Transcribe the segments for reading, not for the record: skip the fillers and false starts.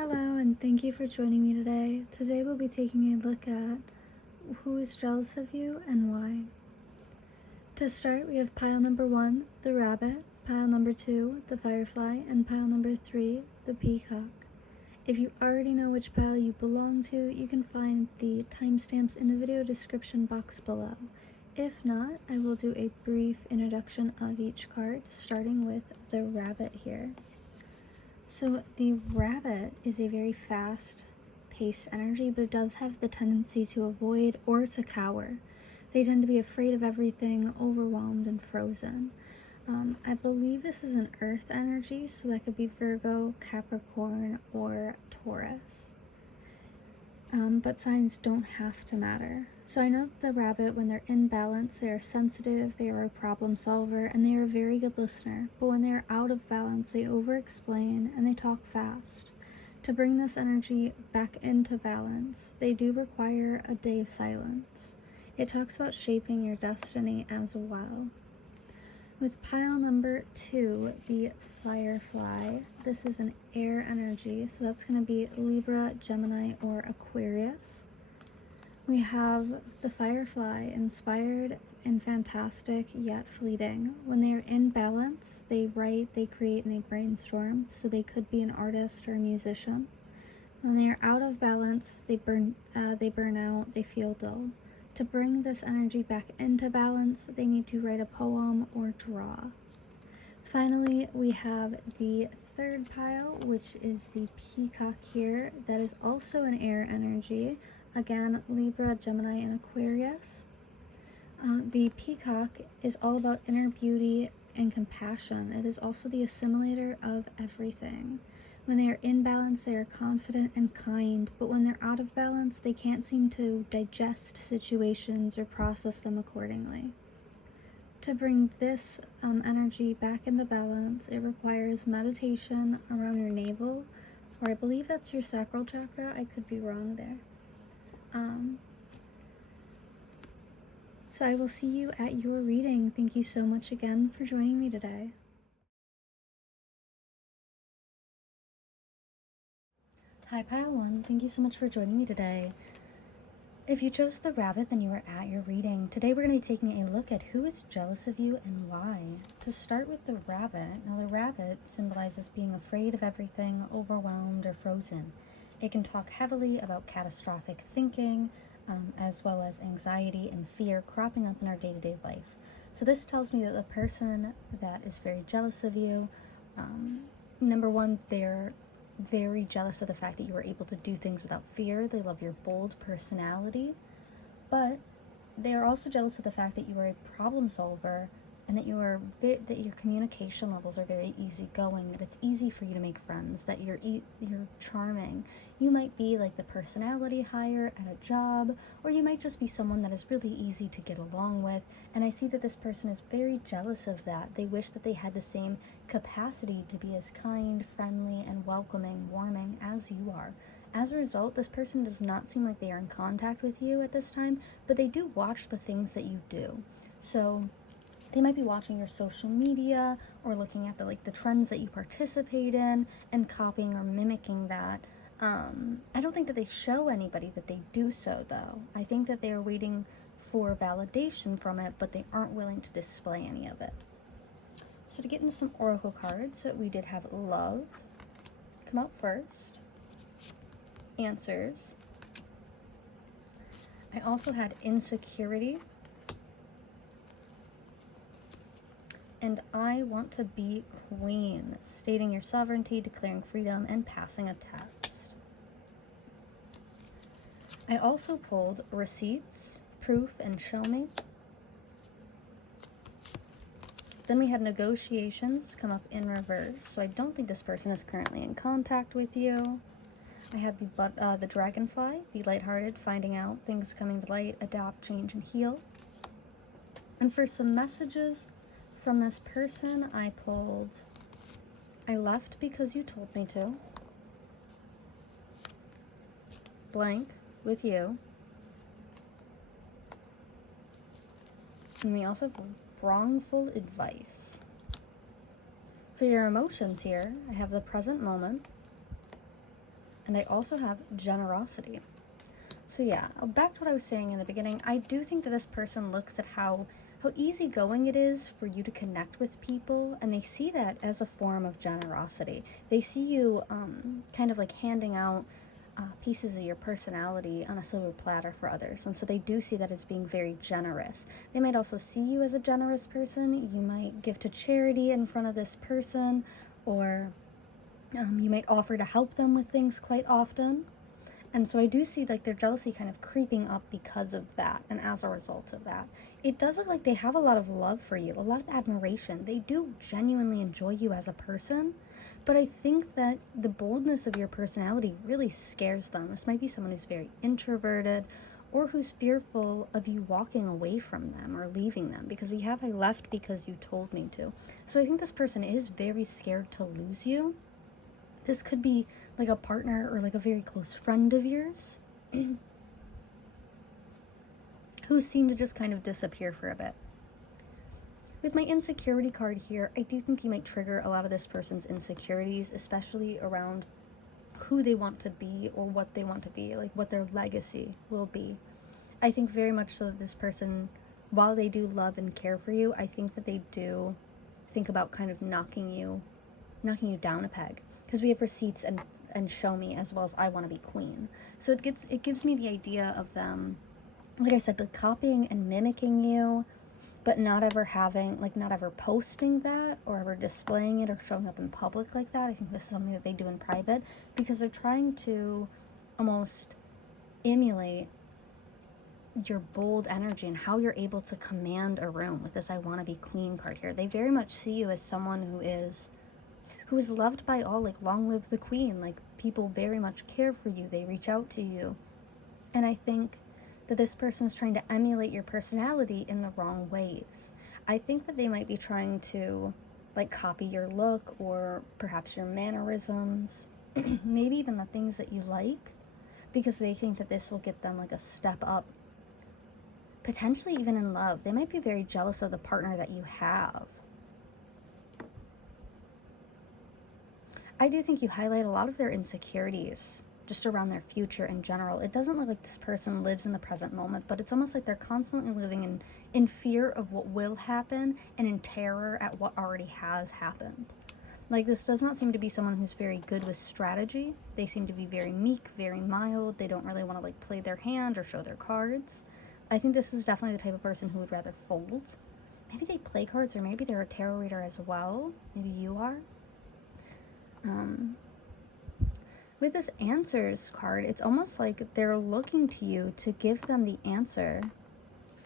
Hello, and thank you for joining me today. Today we'll be taking a look at who is jealous of you and why. To start, we have pile number 1, the rabbit, pile number 2, the firefly, and pile number 3, the peacock. If you already know which pile you belong to, you can find the timestamps in the video description box below. If not, I will do a brief introduction of each card, starting with the rabbit here. So the rabbit is a very fast-paced energy, but it does have the tendency to avoid or to cower. They tend to be afraid of everything, overwhelmed and frozen. I believe this is an earth energy, so that could be Virgo, Capricorn, or Taurus. But signs don't have to matter. So I know that the rabbit, when they're in balance, they are sensitive, they are a problem solver, and they are a very good listener. But when they're out of balance, they over-explain and they talk fast. To bring this energy back into balance, they do require a day of silence. It talks about shaping your destiny as well. With pile number 2, the firefly, this is an air energy, so that's going to be Libra, Gemini, or Aquarius. We have the firefly, inspired and fantastic, yet fleeting. When they are in balance, they write, they create, and they brainstorm, so they could be an artist or a musician. When they are out of balance, they burn out, they feel dull. To bring this energy back into balance, they need to write a poem or draw. Finally, we have the third pile, which is the peacock here. That is also an air energy. Again, Libra, Gemini, and Aquarius. The peacock is all about inner beauty and compassion. It is also the assimilator of everything. When they are in balance, they are confident and kind, but when they're out of balance, they can't seem to digest situations or process them accordingly. To bring this energy back into balance, it requires meditation around your navel, or I believe that's your sacral chakra. I could be wrong there. So I will see you at your reading. Thank you so much again for joining me today. Hi Pile 1, thank you so much for joining me today. If you chose the rabbit, then you are at your reading. Today we're going to be taking a look at who is jealous of you and why. To start with the rabbit, now the rabbit symbolizes being afraid of everything, overwhelmed, or frozen. It can talk heavily about catastrophic thinking, as well as anxiety and fear cropping up in our day-to-day life. So this tells me that the person that is very jealous of you, number one, they're very jealous of the fact that you are able to do things without fear. They love your bold personality, but they are also jealous of the fact that you are a problem solver and that that your communication levels are very easygoing, that it's easy for you to make friends, that you're charming. You might be like the personality hire at a job, or you might just be someone that is really easy to get along with, and I see that this person is very jealous of that. They wish that they had the same capacity to be as kind, friendly, and welcoming, warming as you are. As a result, this person does not seem like they are in contact with you at this time, but they do watch the things that you do. So they might be watching your social media or looking at the trends that you participate in and copying or mimicking that. I don't think that they show anybody that they do so, though. I think that they are waiting for validation from it, but they aren't willing to display any of it. So to get into some oracle cards, we did have love come out first, answers. I also had insecurity, and I want to be queen, stating your sovereignty, declaring freedom, and passing a test. I also pulled receipts, proof, and show me. Then we had negotiations come up in reverse, so I don't think this person is currently in contact with you. I had the dragonfly, be lighthearted, finding out, things coming to light, adapt, change, and heal. And for some messages from this person, I pulled, I left because you told me to, blank, with you, and we also have wrongful advice. For your emotions here, I have the present moment, and I also have generosity. So yeah, back to what I was saying in the beginning, I do think that this person looks at how easygoing it is for you to connect with people, and they see that as a form of generosity. They see you kind of like handing out pieces of your personality on a silver platter for others, and so they do see that as being very generous. They might also see you as a generous person. You might give to charity in front of this person, or you might offer to help them with things quite often. And so I do see like their jealousy kind of creeping up because of that, and as a result of that. It does look like they have a lot of love for you, a lot of admiration. They do genuinely enjoy you as a person, but I think that the boldness of your personality really scares them. This might be someone who's very introverted, or who's fearful of you walking away from them or leaving them, because we have I left because you told me to. So I think this person is very scared to lose you. This could be like a partner or like a very close friend of yours who seem to just kind of disappear for a bit. With my insecurity card here, I do think you might trigger a lot of this person's insecurities, especially around who they want to be or what they want to be, like what their legacy will be. I think very much so that this person, while they do love and care for you, I think that they do think about kind of knocking you down a peg. Because we have receipts and show me, as well as I want to be queen. So it gives me the idea of them, like I said, like copying and mimicking you, but not ever posting that or ever displaying it or showing up in public like that. I think this is something that they do in private, because they're trying to almost emulate your bold energy and how you're able to command a room with this I want to be queen card here. They very much see you as someone who is loved by all, like long live the queen. Like people very much care for you, they reach out to you. And I think that this person is trying to emulate your personality in the wrong ways. I think that they might be trying to like copy your look, or perhaps your mannerisms, maybe even the things that you like, because they think that this will get them like a step up, potentially even in love. They might be very jealous of the partner that you have. I do think you highlight a lot of their insecurities just around their future in general. It doesn't look like this person lives in the present moment, but it's almost like they're constantly living in fear of what will happen and in terror at what already has happened. Like, this does not seem to be someone who's very good with strategy. They seem to be very meek, very mild. They don't really want to like play their hand or show their cards. I think this is definitely the type of person who would rather fold. Maybe they play cards, or maybe they're a tarot reader as well. Maybe you are. With this answers card, it's almost like they're looking to you to give them the answer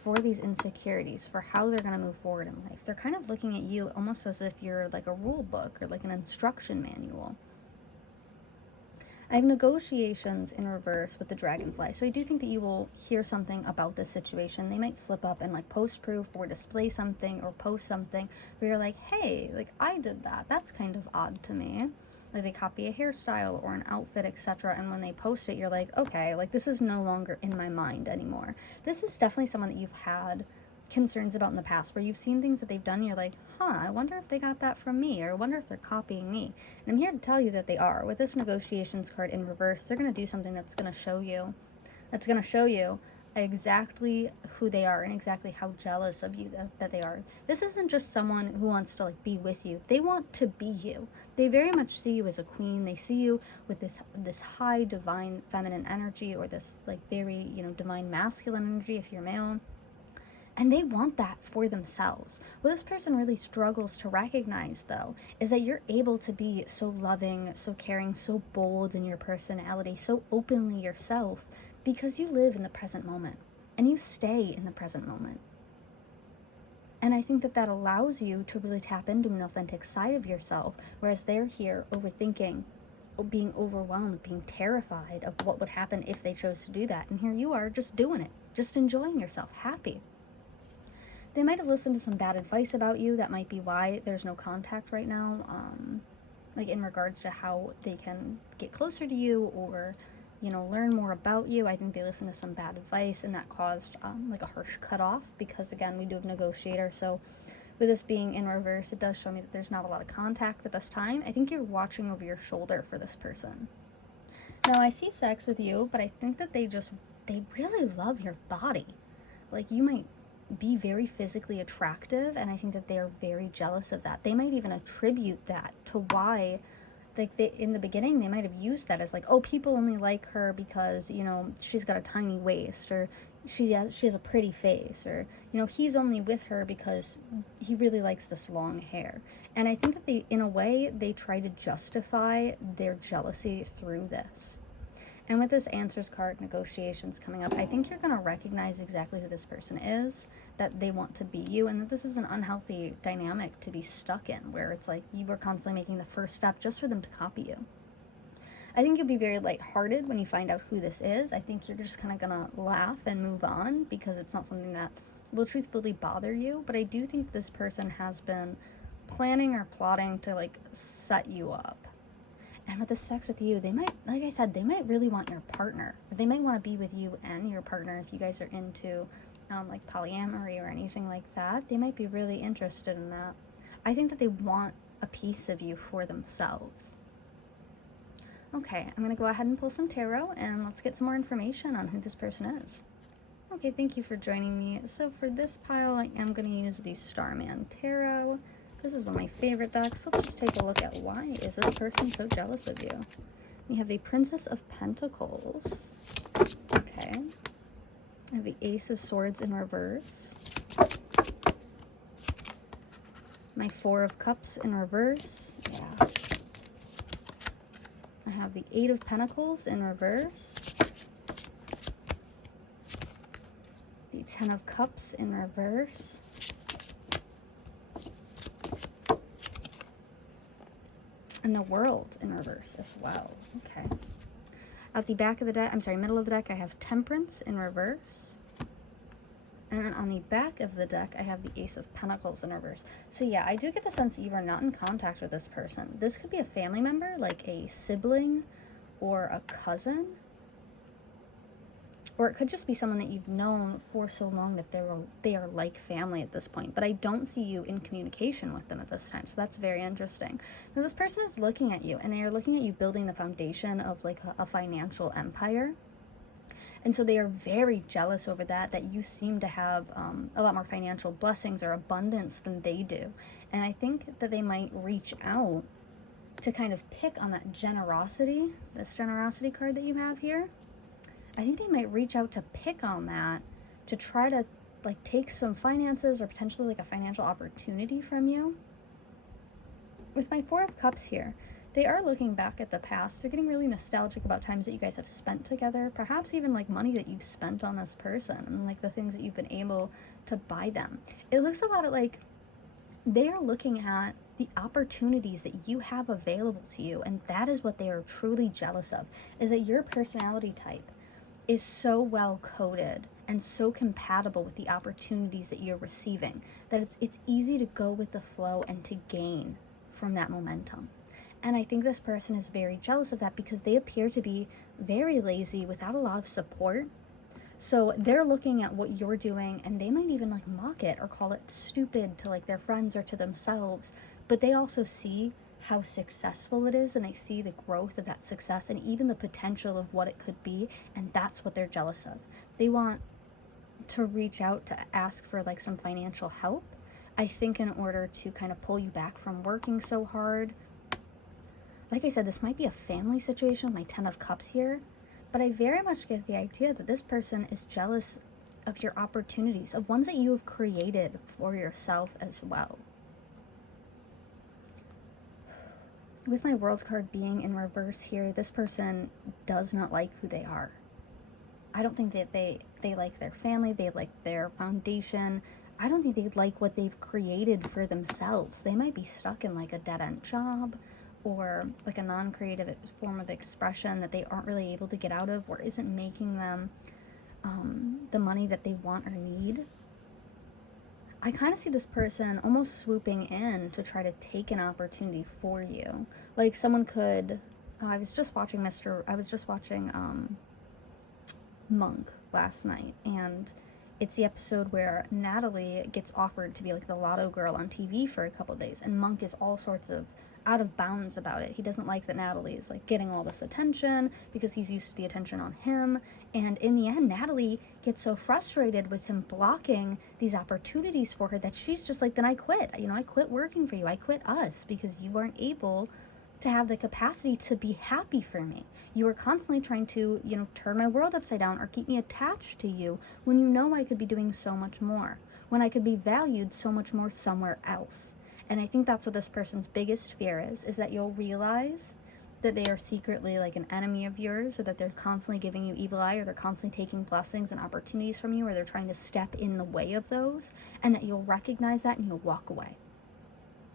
for these insecurities, for how they're going to move forward in life. They're kind of looking at you almost as if you're like a rule book or like an instruction manual. I have negotiations in reverse with the dragonfly, so I do think that you will hear something about this situation. They might slip up and like post proof or display something or post something where you're like, hey, like I did that. That's kind of odd to me. Like they copy a hairstyle or an outfit, etc. And when they post it, you're like, okay, like this is no longer in my mind anymore. This is definitely someone that you've had concerns about in the past, where you've seen things that they've done and you're like, I wonder if they got that from me, or I wonder if they're copying me. And I'm here to tell you that they are. With this negotiations card in reverse, they're going to do something that's going to show you exactly who they are and exactly how jealous of you that they are. This isn't just someone who wants to like be with you. They want to be you. They very much see you as a queen. They see you with this high divine feminine energy, or this like very, divine masculine energy if you're male. And they want that for themselves. What this person really struggles to recognize, though, is that you're able to be so loving, so caring, so bold in your personality, so openly yourself, because you live in the present moment and you stay in the present moment. And I think that that allows you to really tap into an authentic side of yourself, whereas they're here overthinking, being overwhelmed, being terrified of what would happen if they chose to do that. And here you are just doing it, just enjoying yourself, happy. They might have listened to some bad advice about you. That might be why there's no contact right now, like in regards to how they can get closer to you, or, learn more about you. I think they listened to some bad advice, and that caused like a harsh cutoff, because again, we do have negotiator. So with this being in reverse, it does show me that there's not a lot of contact at this time. I think you're watching over your shoulder for this person. Now, I see sex with you, but I think that they really love your body. Like, you might be very physically attractive, and I think that they are very jealous of that. They might even attribute that to why, like, in the beginning, they might have used that as like, oh, people only like her because, you know, she's got a tiny waist, or she has a pretty face, or, you know, he's only with her because he really likes this long hair. And I think that they, in a way, they try to justify their jealousy through this. And with this answers card, negotiations coming up, I think you're going to recognize exactly who this person is, that they want to be you, and that this is an unhealthy dynamic to be stuck in, where it's like you were constantly making the first step just for them to copy you. I think you'll be very lighthearted when you find out who this is. I think you're just kind of going to laugh and move on because it's not something that will truthfully bother you. But I do think this person has been planning or plotting to, like, set you up. And with the sex with you, they might, like I said, they might really want your partner. They might want to be with you and your partner if you guys are into like polyamory or anything like that. They might be really interested in that. I think that they want a piece of you for themselves. Okay, I'm going to go ahead and pull some tarot, and let's get some more information on who this person is. Okay, thank you for joining me. So for this pile, I am going to use the Starman Tarot. This is one of my favorite decks, so let's just take a look at why is this person so jealous of you. We have the Princess of Pentacles. Okay. I have the Ace of Swords in reverse. My Four of Cups in reverse. Yeah. I have the Eight of Pentacles in reverse. The Ten of Cups in reverse. And the World in reverse as well. Okay. At the back of the deck, middle of the deck, I have Temperance in reverse. And then on the back of the deck, I have the Ace of Pentacles in reverse. So yeah, I do get the sense that you are not in contact with this person. This could be a family member, like a sibling or a cousin. Or it could just be someone that you've known for so long that they are like family at this point. But I don't see you in communication with them at this time. So that's very interesting. Now this person is looking at you, and they are looking at you building the foundation of like a financial empire. And so they are very jealous over that you seem to have a lot more financial blessings or abundance than they do. And I think that they might reach out to kind of pick on that generosity, this generosity card that you have here. I think they might reach out to pick on that to try to like take some finances or potentially like a financial opportunity from you. With my Four of Cups here, they are looking back at the past. They're getting really nostalgic about times that you guys have spent together, perhaps even like money that you've spent on this person and like the things that you've been able to buy them. It looks a lot at like they are looking at the opportunities that you have available to you, and that is what they are truly jealous of, is that your personality type is so well coded and so compatible with the opportunities that you're receiving that it's easy to go with the flow and to gain from that momentum. And I think this person is very jealous of that because they appear to be very lazy without a lot of support. So they're looking at what you're doing, and they might even like mock it or call it stupid to like their friends or to themselves. But they also see how successful it is, and they see the growth of that success and even the potential of what it could be, and that's what they're jealous of. They want to reach out to ask for like some financial help, I think, in order to kind of pull you back from working so hard. Like I said, this might be a family situation with my Ten of Cups here, but I very much get the idea that this person is jealous of your opportunities, of ones that you have created for yourself as well. With my World card being in reverse here, this person does not like who they are. I don't think that they like their family, they like their foundation. I don't think they like what they've created for themselves. They might be stuck in like a dead-end job or like a non-creative form of expression that they aren't really able to get out of or isn't making them the money that they want or need. I kind of see this person almost swooping in to try to take an opportunity for you. Like someone could, I was just watching Monk last night, and it's the episode where Natalie gets offered to be like the lotto girl on TV for a couple of days, and Monk is all sorts of out of bounds about it. He doesn't like that Natalie is like getting all this attention because he's used to the attention on him. And in the end, Natalie gets so frustrated with him blocking these opportunities for her that she's just like, then I quit. You know, I quit working for you. I quit us because you weren't able to have the capacity to be happy for me. You were constantly trying to, you know, turn my world upside down or keep me attached to you when you know I could be doing so much more, when I could be valued so much more somewhere else. And I think that's what this person's biggest fear is that you'll realize that they are secretly like an enemy of yours, or that they're constantly giving you evil eye, or they're constantly taking blessings and opportunities from you, or they're trying to step in the way of those, and that you'll recognize that and you'll walk away.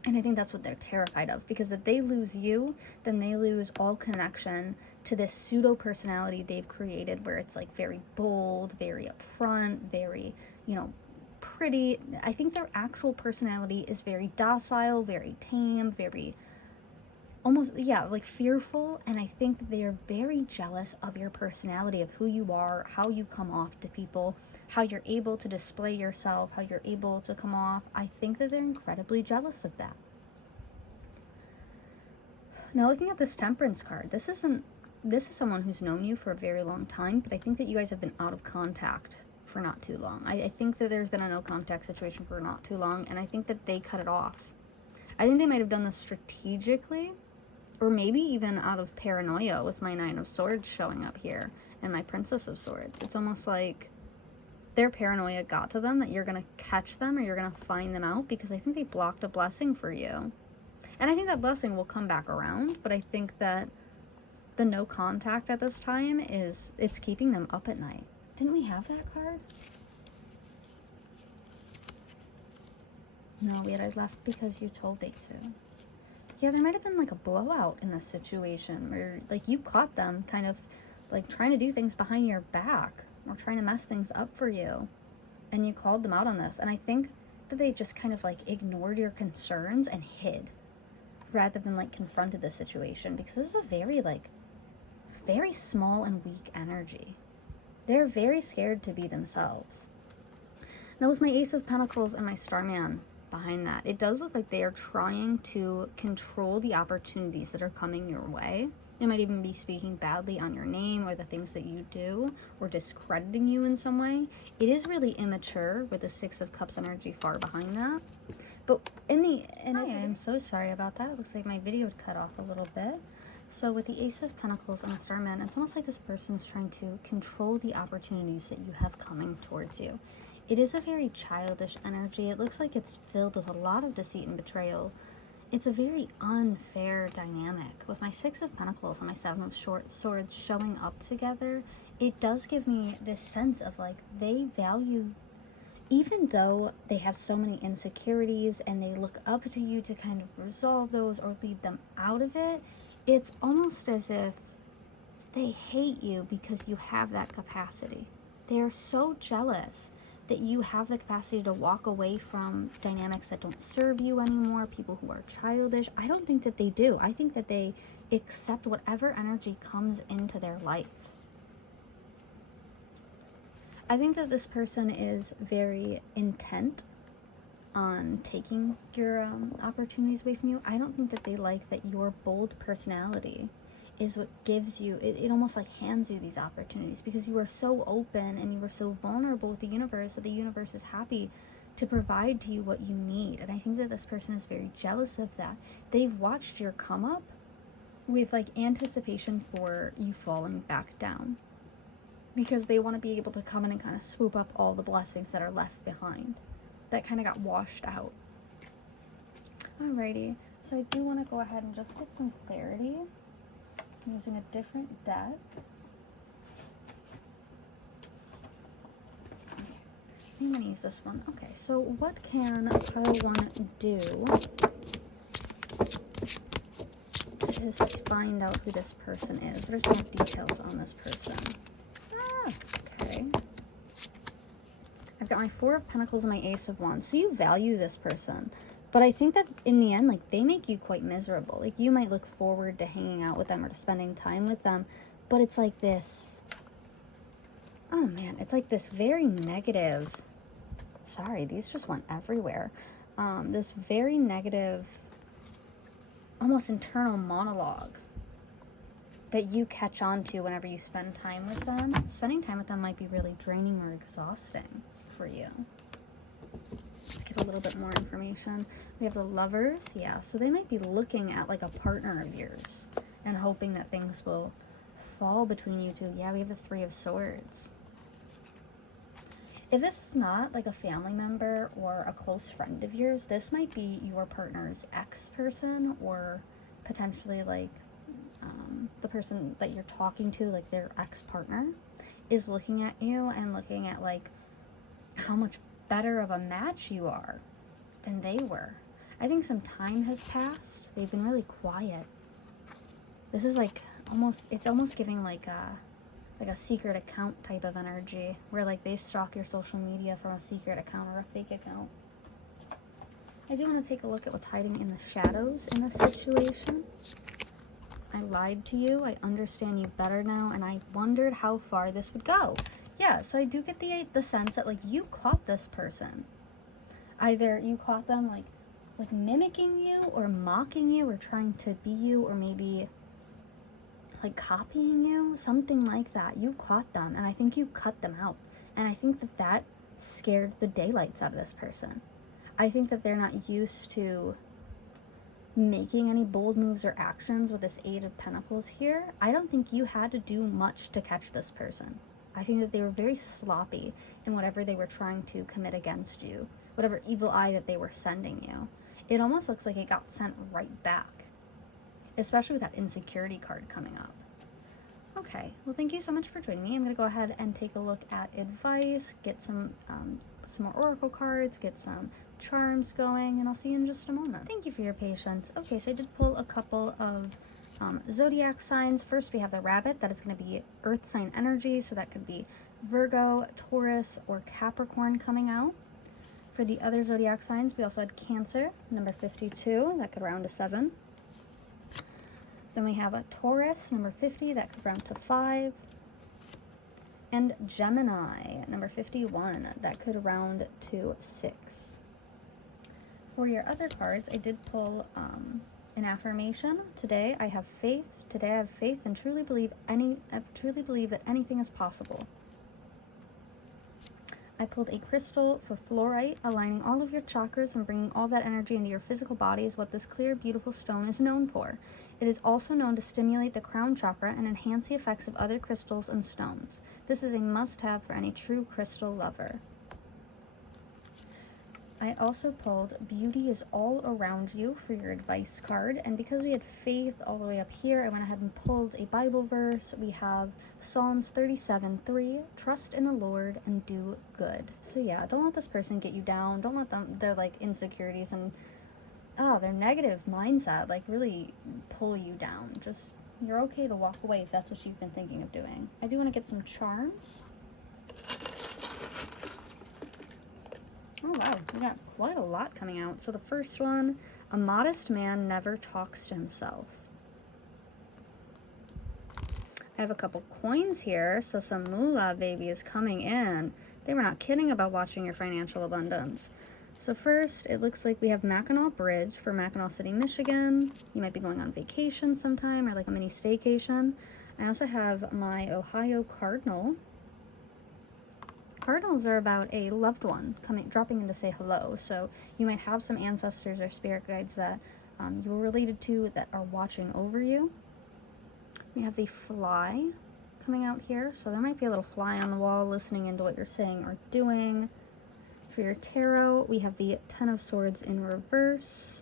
And I think that's what they're terrified of, because if they lose you, then they lose all connection to this pseudo personality they've created, where it's like very bold, very upfront, very, you know, pretty. I think their actual personality is very docile, very tame, very almost, yeah, like fearful. And I think that they are very jealous of your personality, of who you are, how you come off to people, how you're able to display yourself, how you're able to come off. I think that they're incredibly jealous of that. Now, looking at this Temperance card, this is someone who's known you for a very long time, but I think that you guys have been out of contact for not too long. I think that there's been a no contact situation for not too long, and I think that they cut it off. I think they might have done this strategically, or maybe even out of paranoia, with my Nine of Swords showing up here and my Princess of Swords. It's almost like their paranoia got to them, that you're going to catch them or you're going to find them out, because I think they blocked a blessing for you. And I think that blessing will come back around, but I think that the no contact at this time it's keeping them up at night. Didn't we have that card? No, we had left because you told me to. Yeah, there might have been like a blowout in this situation where like you caught them kind of like trying to do things behind your back or trying to mess things up for you, and you called them out on this. And I think that they just kind of like ignored your concerns and hid rather than like confronted the situation, because this is a very small and weak energy. They're very scared to be themselves. Now, with my Ace of Pentacles and my Starman behind that, it does look like they are trying to control the opportunities that are coming your way. They might even be speaking badly on your name or the things that you do, or discrediting you in some way. It is really immature with the Six of Cups energy far behind that. But I'm so sorry about that. It looks like my video had cut off a little bit. So with the Ace of Pentacles and the Starman, it's almost like this person is trying to control the opportunities that you have coming towards you. It is a very childish energy. It looks like it's filled with a lot of deceit and betrayal. It's a very unfair dynamic. With my Six of Pentacles and my Seven of Swords showing up together, it does give me this sense of like they value, even though they have so many insecurities and they look up to you to kind of resolve those or lead them out of it, it's almost as if they hate you because you have that capacity. They are so jealous that you have the capacity to walk away from dynamics that don't serve you anymore, people who are childish. I don't think that they do. I think that they accept whatever energy comes into their life. I think that this person is very intent on taking your opportunities away from you. I don't think that they like that your bold personality is what gives you, it almost like hands you these opportunities, because you are so open and you are so vulnerable with the universe that the universe is happy to provide to you what you need. And I think that this person is very jealous of that. They've watched your come up with like anticipation for you falling back down, because they want to be able to come in and kind of swoop up all the blessings that are left behind, that kind of got washed out. Alrighty, so I do want to go ahead and just get some clarity using a different deck. Okay, I think I'm going to use this one. Okay, so what can pile 1 do to find out who this person is? What are some details on this person? Okay. I've got my Four of Pentacles and my Ace of Wands. So you value this person. But I think that in the end, like, they make you quite miserable. Like, you might look forward to hanging out with them or to spending time with them. But it's like this Oh man, it's like this very negative, sorry, these just went everywhere. This very negative, almost internal monologue that you catch on to whenever you spend time with them. Spending time with them might be really draining or exhausting for you. Let's get a little bit more information. We have the Lovers. Yeah, so they might be looking at like a partner of yours and hoping that things will fall between you two. Yeah, we have the Three of Swords. If this is not like a family member or a close friend of yours, this might be your partner's ex-person, or potentially like the person that you're talking to, like their ex-partner, is looking at you and looking at like how much better of a match you are than they were. I think some time has passed. They've been really quiet. This is like it's almost giving like a secret account type of energy, where like they stalk your social media from a secret account or a fake account. I do want to take a look at what's hiding in the shadows in this situation. I lied to you. I understand you better now, and I wondered how far this would go. Yeah, so I do get the sense that like you caught this person. Either you caught them like mimicking you or mocking you or trying to be you, or maybe like copying you, something like that. You caught them, and I think you cut them out. And I think that that scared the daylights out of this person. I think that they're not used to making any bold moves or actions with this Eight of Pentacles here. I don't think you had to do much to catch this person. I think that they were very sloppy in whatever they were trying to commit against you, whatever evil eye that they were sending you. It almost looks like it got sent right back, especially with that insecurity card coming up. Okay, well, thank you so much for joining me. I'm going to go ahead and take a look at advice, get some more oracle cards, get some charms going, and I'll see you in just a moment. Thank you for your patience. Okay, so I did pull a couple of zodiac signs. First, we have the Rabbit. That is going to be earth sign energy, so that could be Virgo, Taurus, or Capricorn coming out. For the other zodiac signs, we also had Cancer, number 52. That could round to 7. Then we have a Taurus, number 50. That could round to 5. And Gemini, number 51. That could round to 6. For your other cards, I did pull an affirmation. Today I have faith. Today I have faith and truly believe that anything is possible. I pulled a crystal for fluorite. Aligning all of your chakras and bringing all that energy into your physical body is what this clear, beautiful stone is known for. It is also known to stimulate the crown chakra and enhance the effects of other crystals and stones. This is a must-have for any true crystal lover. I also pulled Beauty is All Around You for your advice card, and because we had faith all the way up here, I went ahead and pulled a Bible verse. We have Psalms 37:3, trust in the Lord and do good. So yeah, don't let this person get you down. Don't let their like insecurities and their negative mindset like really pull you down. Just, you're okay to walk away if that's what you've been thinking of doing. I do want to get some charms. Oh wow, we got quite a lot coming out. So the first one, a modest man never talks to himself. I have a couple coins here, so some moolah baby is coming in. They were not kidding about watching your financial abundance. So first, it looks like we have Mackinac Bridge for Mackinac City, Michigan. You might be going on vacation sometime or like a mini staycation. I also have my Ohio Cardinal. Cardinals are about a loved one dropping in to say hello. So you might have some ancestors or spirit guides that you were related to that are watching over you. We have the Fly coming out here. So there might be a little fly on the wall listening into what you're saying or doing. For your tarot, we have the Ten of Swords in reverse.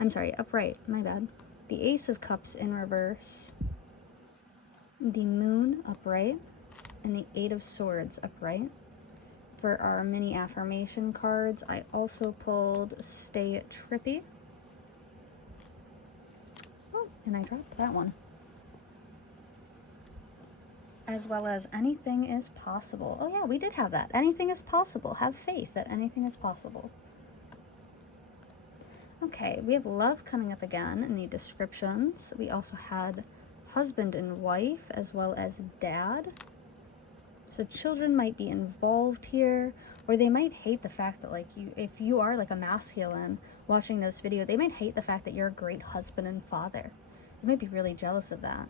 I'm sorry, upright, my bad. The Ace of Cups in reverse. The Moon upright. And the Eight of Swords upright. For our mini affirmation cards, I also pulled Stay Trippy. Oh, and I dropped that one. As well as Anything is Possible. Oh yeah, we did have that. Anything is possible. Have faith that anything is possible. Okay, we have love coming up again in the descriptions. We also had husband and wife, as well as dad. So children might be involved here, or they might hate the fact that, like, if you are like a masculine watching this video, they might hate the fact that you're a great husband and father. You might be really jealous of that.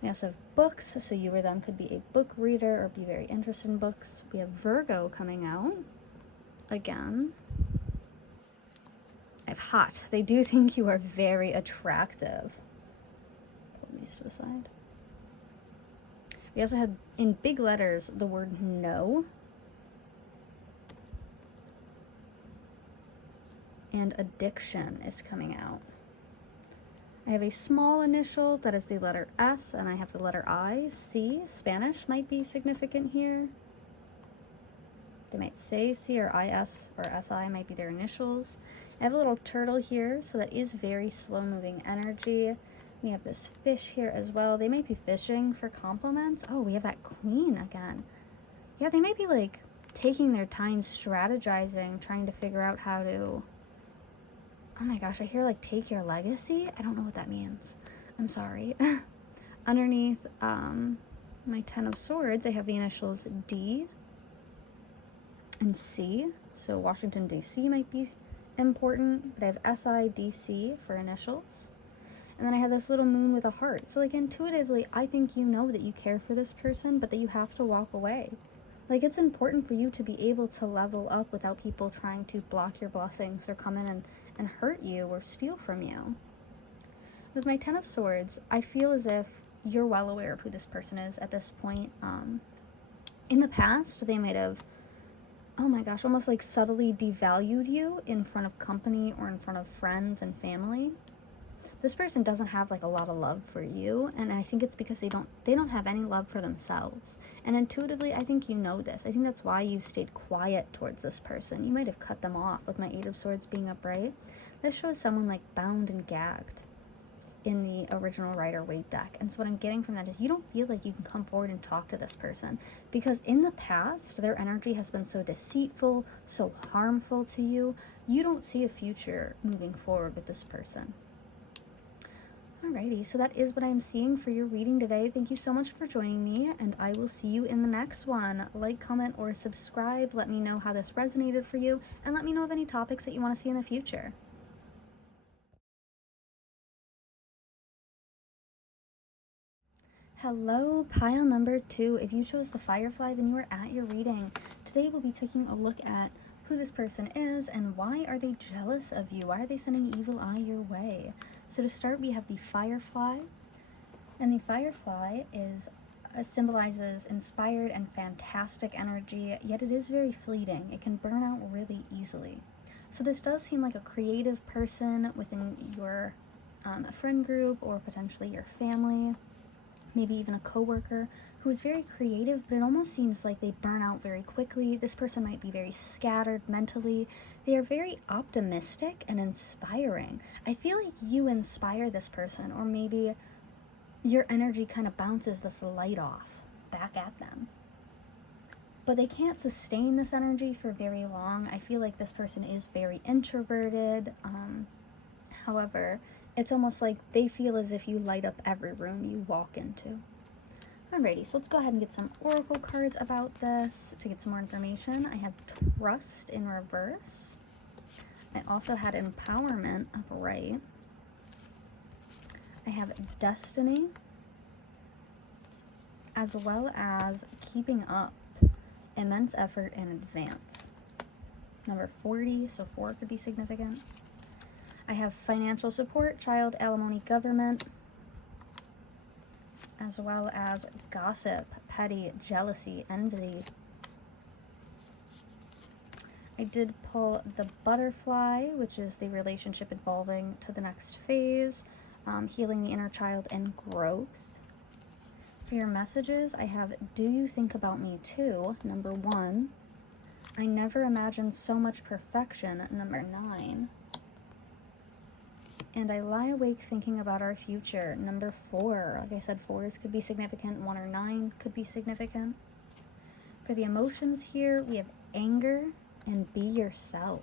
We also have books, so you or them could be a book reader or be very interested in books. We have Virgo coming out again. I have hot. They do think you are very attractive. Pull these to the side. We also had, in big letters, the word no. And addiction is coming out. I have a small initial that is the letter S, and I have the letter I. C, Spanish might be significant here. They might say C or IS or SI might be their initials. I have a little turtle here, so that is very slow-moving energy. We have this fish here as well. They might be fishing for compliments. Oh, we have that queen again. Yeah, they might be like taking their time strategizing, trying to figure out how to... Oh my gosh, I hear like take your legacy. I don't know what that means. I'm sorry. Underneath my 10 of Swords, I have the initials D and C. So Washington, D.C. might be important, but I have S-I-D-C for initials. And then I have this little moon with a heart. So like intuitively, I think you know that you care for this person, but that you have to walk away. Like, it's important for you to be able to level up without people trying to block your blessings or come in and hurt you or steal from you. With my 10 of Swords, I feel as if you're well aware of who this person is at this point. In the past, they might have, oh my gosh, almost like subtly devalued you in front of company or in front of friends and family. This person doesn't have like a lot of love for you, and I think it's because they don't have any love for themselves. And intuitively, I think you know this. I think that's why you stayed quiet towards this person. You might have cut them off with my 8 of Swords being upright. This shows someone like bound and gagged in the original Rider-Waite deck. And so what I'm getting from that is you don't feel like you can come forward and talk to this person, because in the past, their energy has been so deceitful, so harmful to you. You don't see a future moving forward with this person. Alrighty, so that is what I'm seeing for your reading today. Thank you so much for joining me, and I will see you in the next one. Like, comment, or subscribe. Let me know how this resonated for you, and let me know of any topics that you want to see in the future. Hello, pile number 2. If you chose the Firefly, then you are at your reading. Today we'll be taking a look at who this person is and why are they jealous of you? Why are they sending evil eye your way? So to start, we have the Firefly, and the Firefly is symbolizes inspired and fantastic energy, yet it is very fleeting. It can burn out really easily. So this does seem like a creative person within your friend group, or potentially your family, maybe even a coworker who is very creative, but it almost seems like they burn out very quickly. This person might be very scattered mentally. They are very optimistic and inspiring. I feel like you inspire this person, or maybe your energy kind of bounces this light off back at them. But they can't sustain this energy for very long. I feel like this person is very introverted. However, it's almost like they feel as if you light up every room you walk into. Alrighty, so let's go ahead and get some oracle cards about this to get some more information. I have Trust in reverse. I also had Empowerment upright. I have Destiny, as well as Keeping Up, Immense Effort in Advance. Number 40, so 4 could be significant. I have Financial Support, Child Alimony, Government, as well as Gossip, Petty, Jealousy, Envy. I did pull the Butterfly, which is the relationship evolving to the next phase, healing the inner child, and growth. For your messages, I have Do You Think About Me Too, number 1. I Never Imagined So Much Perfection, number 9. And I Lie Awake Thinking About Our Future, number 4. Like I said, 4s could be significant, 1 or 9 could be significant. For the emotions here, we have Anger and Be Yourself.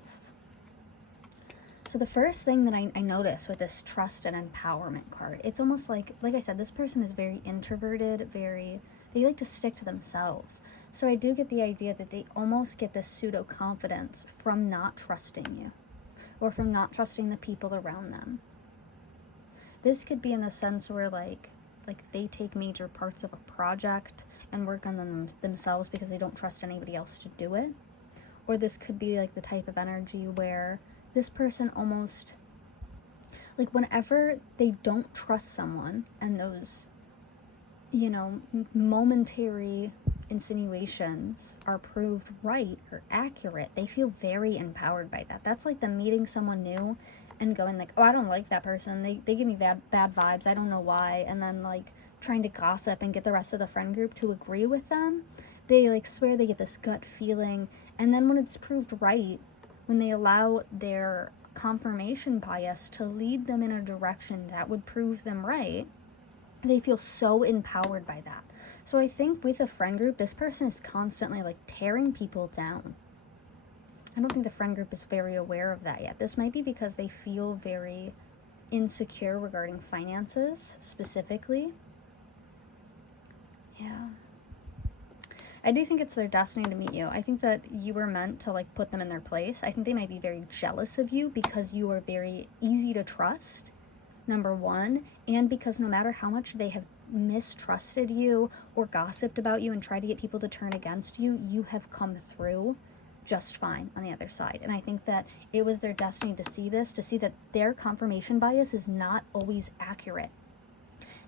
So the first thing that I notice with this Trust and Empowerment card, it's almost like I said, this person is very introverted, very They like to stick to themselves. So I do get the idea that they almost get this pseudo confidence from not trusting you, or from not trusting the people around them. This could be in the sense where like they take major parts of a project and work on them themselves because they don't trust anybody else to do it. Or this could be like the type of energy where this person almost, like, whenever they don't trust someone and those, you know, momentary insinuations are proved right or accurate, they feel very empowered by that. That's like them meeting someone new and going like, oh, I don't like that person, they give me bad vibes, I don't know why, and then like trying to gossip and get the rest of the friend group to agree with them. They like swear they get this gut feeling, and then when it's proved right, when they allow their confirmation bias to lead them in a direction that would prove them right, they feel so empowered by that. So I think with a friend group, this person is constantly like tearing people down. I don't think the friend group is very aware of that yet. This might be because they feel very insecure regarding finances specifically. Yeah. I do think it's their destiny to meet you. I think that you were meant to like put them in their place. I think they might be very jealous of you because you are very easy to trust, number one, and because no matter how much they have mistrusted you or gossiped about you and tried to get people to turn against you, you have come through just fine on the other side. And I think that it was their destiny to see this, to see that their confirmation bias is not always accurate.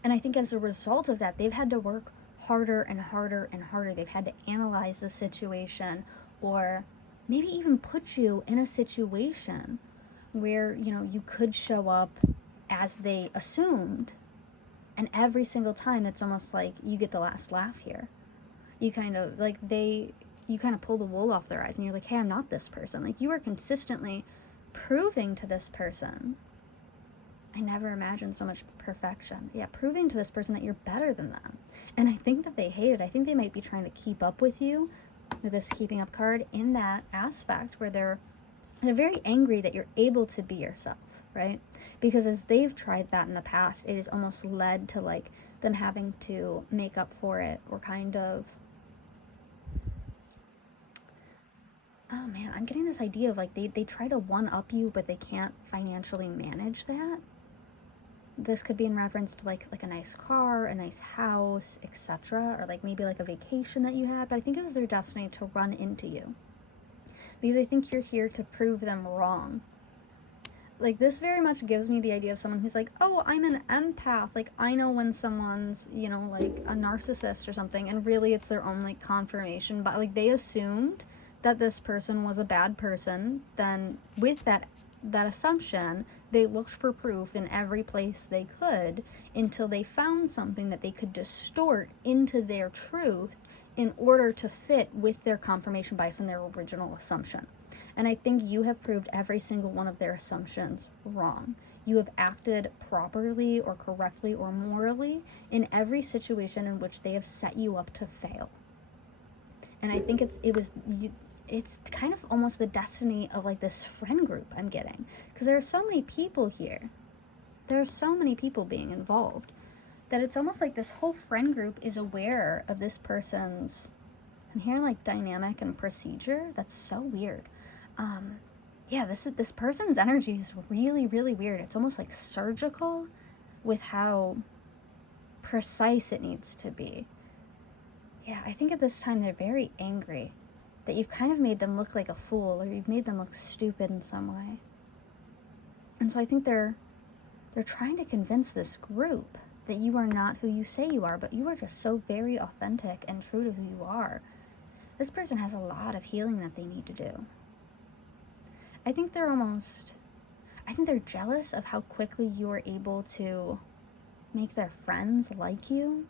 And I think as a result of that, they've had to work harder and harder and harder. They've had to analyze the situation, or maybe even put you in a situation where, you know, you could show up as they assumed. And every single time, it's almost like you get the last laugh here. You kind of, like, you kind of pull the wool off their eyes and you're like, hey, I'm not this person. Like, you are consistently proving to this person, I never imagined so much perfection. Yeah, proving to this person that you're better than them. And I think that they hate it. I think they might be trying to keep up with you with this keeping up card in that aspect where they're very angry that you're able to be yourself, right? Because as they've tried that in the past, it has almost led to like them having to make up for it, or kind of, oh man, I'm getting this idea of like they try to one up you, but they can't financially manage that. This could be in reference to like a nice car, a nice house, etc., or like maybe like a vacation that you had. But I think it was their destiny to run into you because I think you're here to prove them wrong. Like, this very much gives me the idea of someone who's like, oh, I'm an empath, like I know when someone's, you know, like a narcissist or something, and really it's their own like confirmation, but like they assumed that this person was a bad person. Then with that assumption, they looked for proof in every place they could until they found something that they could distort into their truth in order to fit with their confirmation bias and their original assumption. And I think you have proved every single one of their assumptions wrong. You have acted properly or correctly or morally in every situation in which they have set you up to fail. And I think it's kind of almost the destiny of like this friend group I'm getting, because there are so many people here. There are so many people being involved that it's almost like this whole friend group is aware of this person's, I'm hearing like dynamic and procedure. That's so weird. Yeah, this person's energy is really, really weird. It's almost like surgical with how precise it needs to be. Yeah, I think at this time they're very angry that you've kind of made them look like a fool, or you've made them look stupid in some way. And so I think they're trying to convince this group that you are not who you say you are, but you are just so very authentic and true to who you are. This person has a lot of healing that they need to do. I think they're jealous of how quickly you were able to make their friends like you.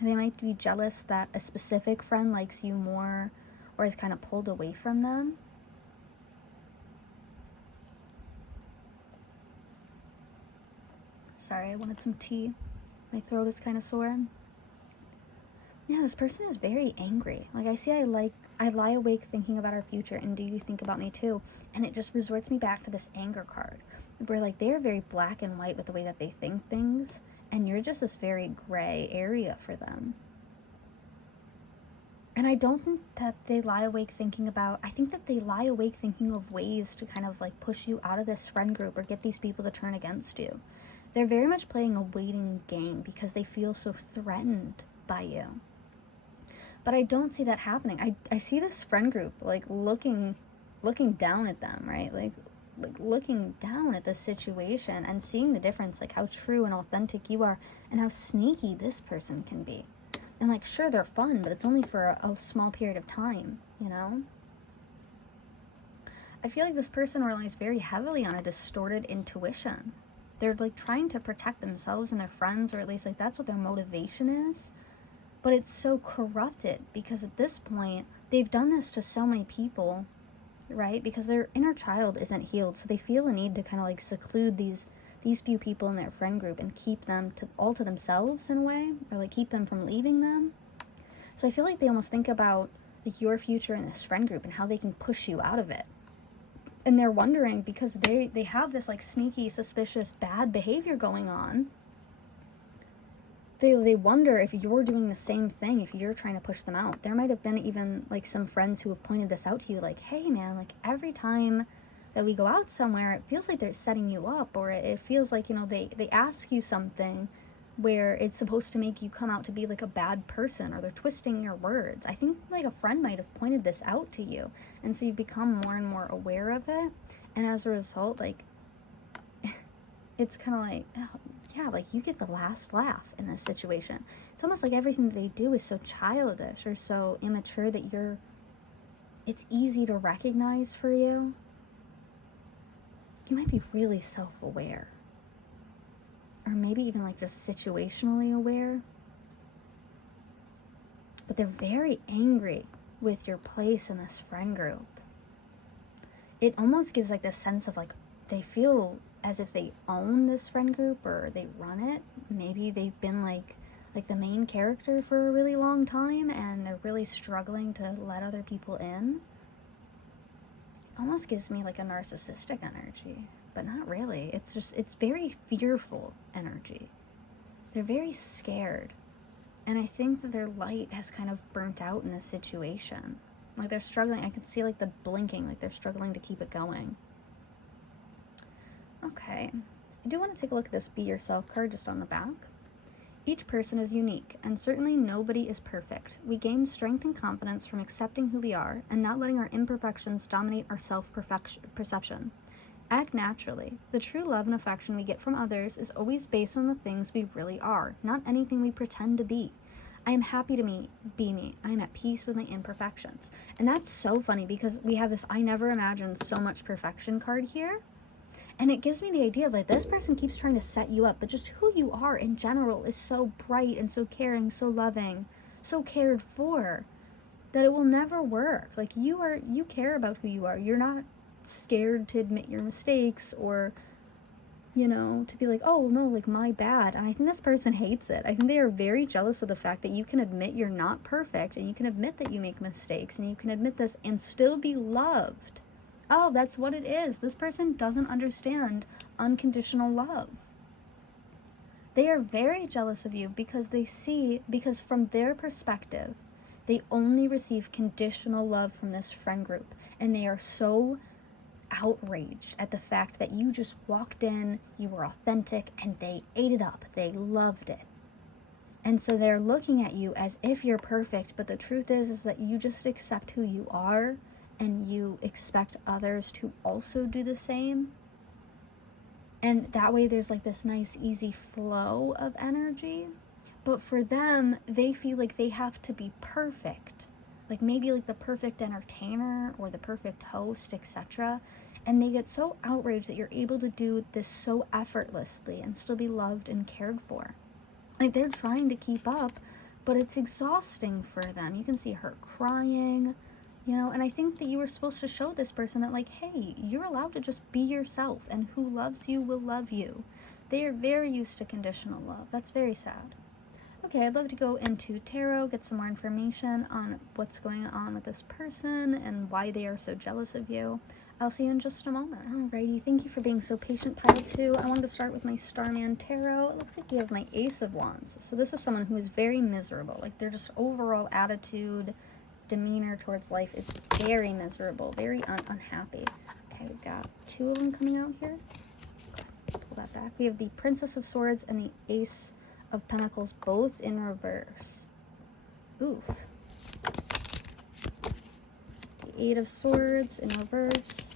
They might be jealous that a specific friend likes you more or is kind of pulled away from them. Sorry, I wanted some tea. My throat is kind of sore. Yeah, this person is very angry. Like, I lie awake thinking about our future, and do you think about me too? And it just resorts me back to this anger card, where like they're very black and white with the way that they think things, and you're just this very gray area for them. And I don't think that they lie awake thinking about, I think that they lie awake thinking of ways to kind of like push you out of this friend group or get these people to turn against you. They're very much playing a waiting game because they feel so threatened by you. But I don't see that happening. I see this friend group like looking down at them, right? Like looking down at this situation and seeing the difference, like how true and authentic you are and how sneaky this person can be. And like, sure, they're fun, but it's only for a small period of time, you know? I feel like this person relies very heavily on a distorted intuition. They're like trying to protect themselves and their friends, or at least like that's what their motivation is. But it's so corrupted because at this point, they've done this to so many people, right? Because their inner child isn't healed, so they feel a need to kind of like seclude these few people in their friend group and keep them all to themselves in a way, or like keep them from leaving them. So I feel like they almost think about like your future in this friend group and how they can push you out of it. And they're wondering because they have this like sneaky, suspicious, bad behavior going on. They wonder if you're doing the same thing, if you're trying to push them out. There might have been even like some friends who have pointed this out to you, like, hey man, like every time that we go out somewhere, it feels like they're setting you up, or it feels like, you know, they ask you something where it's supposed to make you come out to be like a bad person, or they're twisting your words. I think like a friend might have pointed this out to you, and so you become more and more aware of it, and as a result, like it's kind of like, oh, yeah, like you get the last laugh in this situation. It's almost like everything that they do is so childish or so immature that it's easy to recognize for you. You might be really self-aware, or maybe even like just situationally aware, but they're very angry with your place in this friend group. It almost gives like this sense of like they feel as if they own this friend group or they run it. Maybe they've been like the main character for a really long time and they're really struggling to let other people in. Almost gives me like a narcissistic energy, but not really. It's very fearful energy. They're very scared. And I think that their light has kind of burnt out in this situation. Like they're struggling. I can see like the blinking, like they're struggling to keep it going. Okay. I do want to take a look at this Be Yourself card just on the back. Each person is unique, and certainly nobody is perfect. We gain strength and confidence from accepting who we are and not letting our imperfections dominate our self-perception. Act naturally. The true love and affection we get from others is always based on the things we really are, not anything we pretend to be. I am happy to be me. I am at peace with my imperfections. And that's so funny because we have this I never imagined so much perfection card here. And it gives me the idea of like this person keeps trying to set you up, but just who you are in general is so bright and so caring, so loving, so cared for that it will never work. Like you care about who you are. You're not scared to admit your mistakes or, you know, to be like, oh no, like my bad. And I think this person hates it. I think they are very jealous of the fact that you can admit you're not perfect and you can admit that you make mistakes and you can admit this and still be loved. Oh, that's what it is. This person doesn't understand unconditional love. They are very jealous of you because because from their perspective, they only receive conditional love from this friend group. And they are so outraged at the fact that you just walked in, you were authentic, and they ate it up. They loved it. And so they're looking at you as if you're perfect, but the truth is that you just accept who you are and you expect others to also do the same. And that way there's like this nice easy flow of energy. But for them, they feel like they have to be perfect. Like maybe like the perfect entertainer or the perfect host, etc. And they get so outraged that you're able to do this so effortlessly and still be loved and cared for. Like they're trying to keep up, but it's exhausting for them. You can see her crying. You know, and I think that you were supposed to show this person that like, hey, you're allowed to just be yourself and who loves you will love you. They are very used to conditional love. That's very sad. Okay, I'd love to go into tarot, get some more information on what's going on with this person and why they are so jealous of you. I'll see you in just a moment. Alrighty, thank you for being so patient, pile 2. I wanted to start with my Starman Tarot. It looks like we have my Ace of Wands. So this is someone who is very miserable. Like their just overall attitude demeanor towards life is very miserable, very unhappy. Okay, we've got 2 of them coming out here. Okay, pull that back. We have the Princess of Swords and the Ace of Pentacles, both in reverse. Oof. The 8 of Swords in reverse.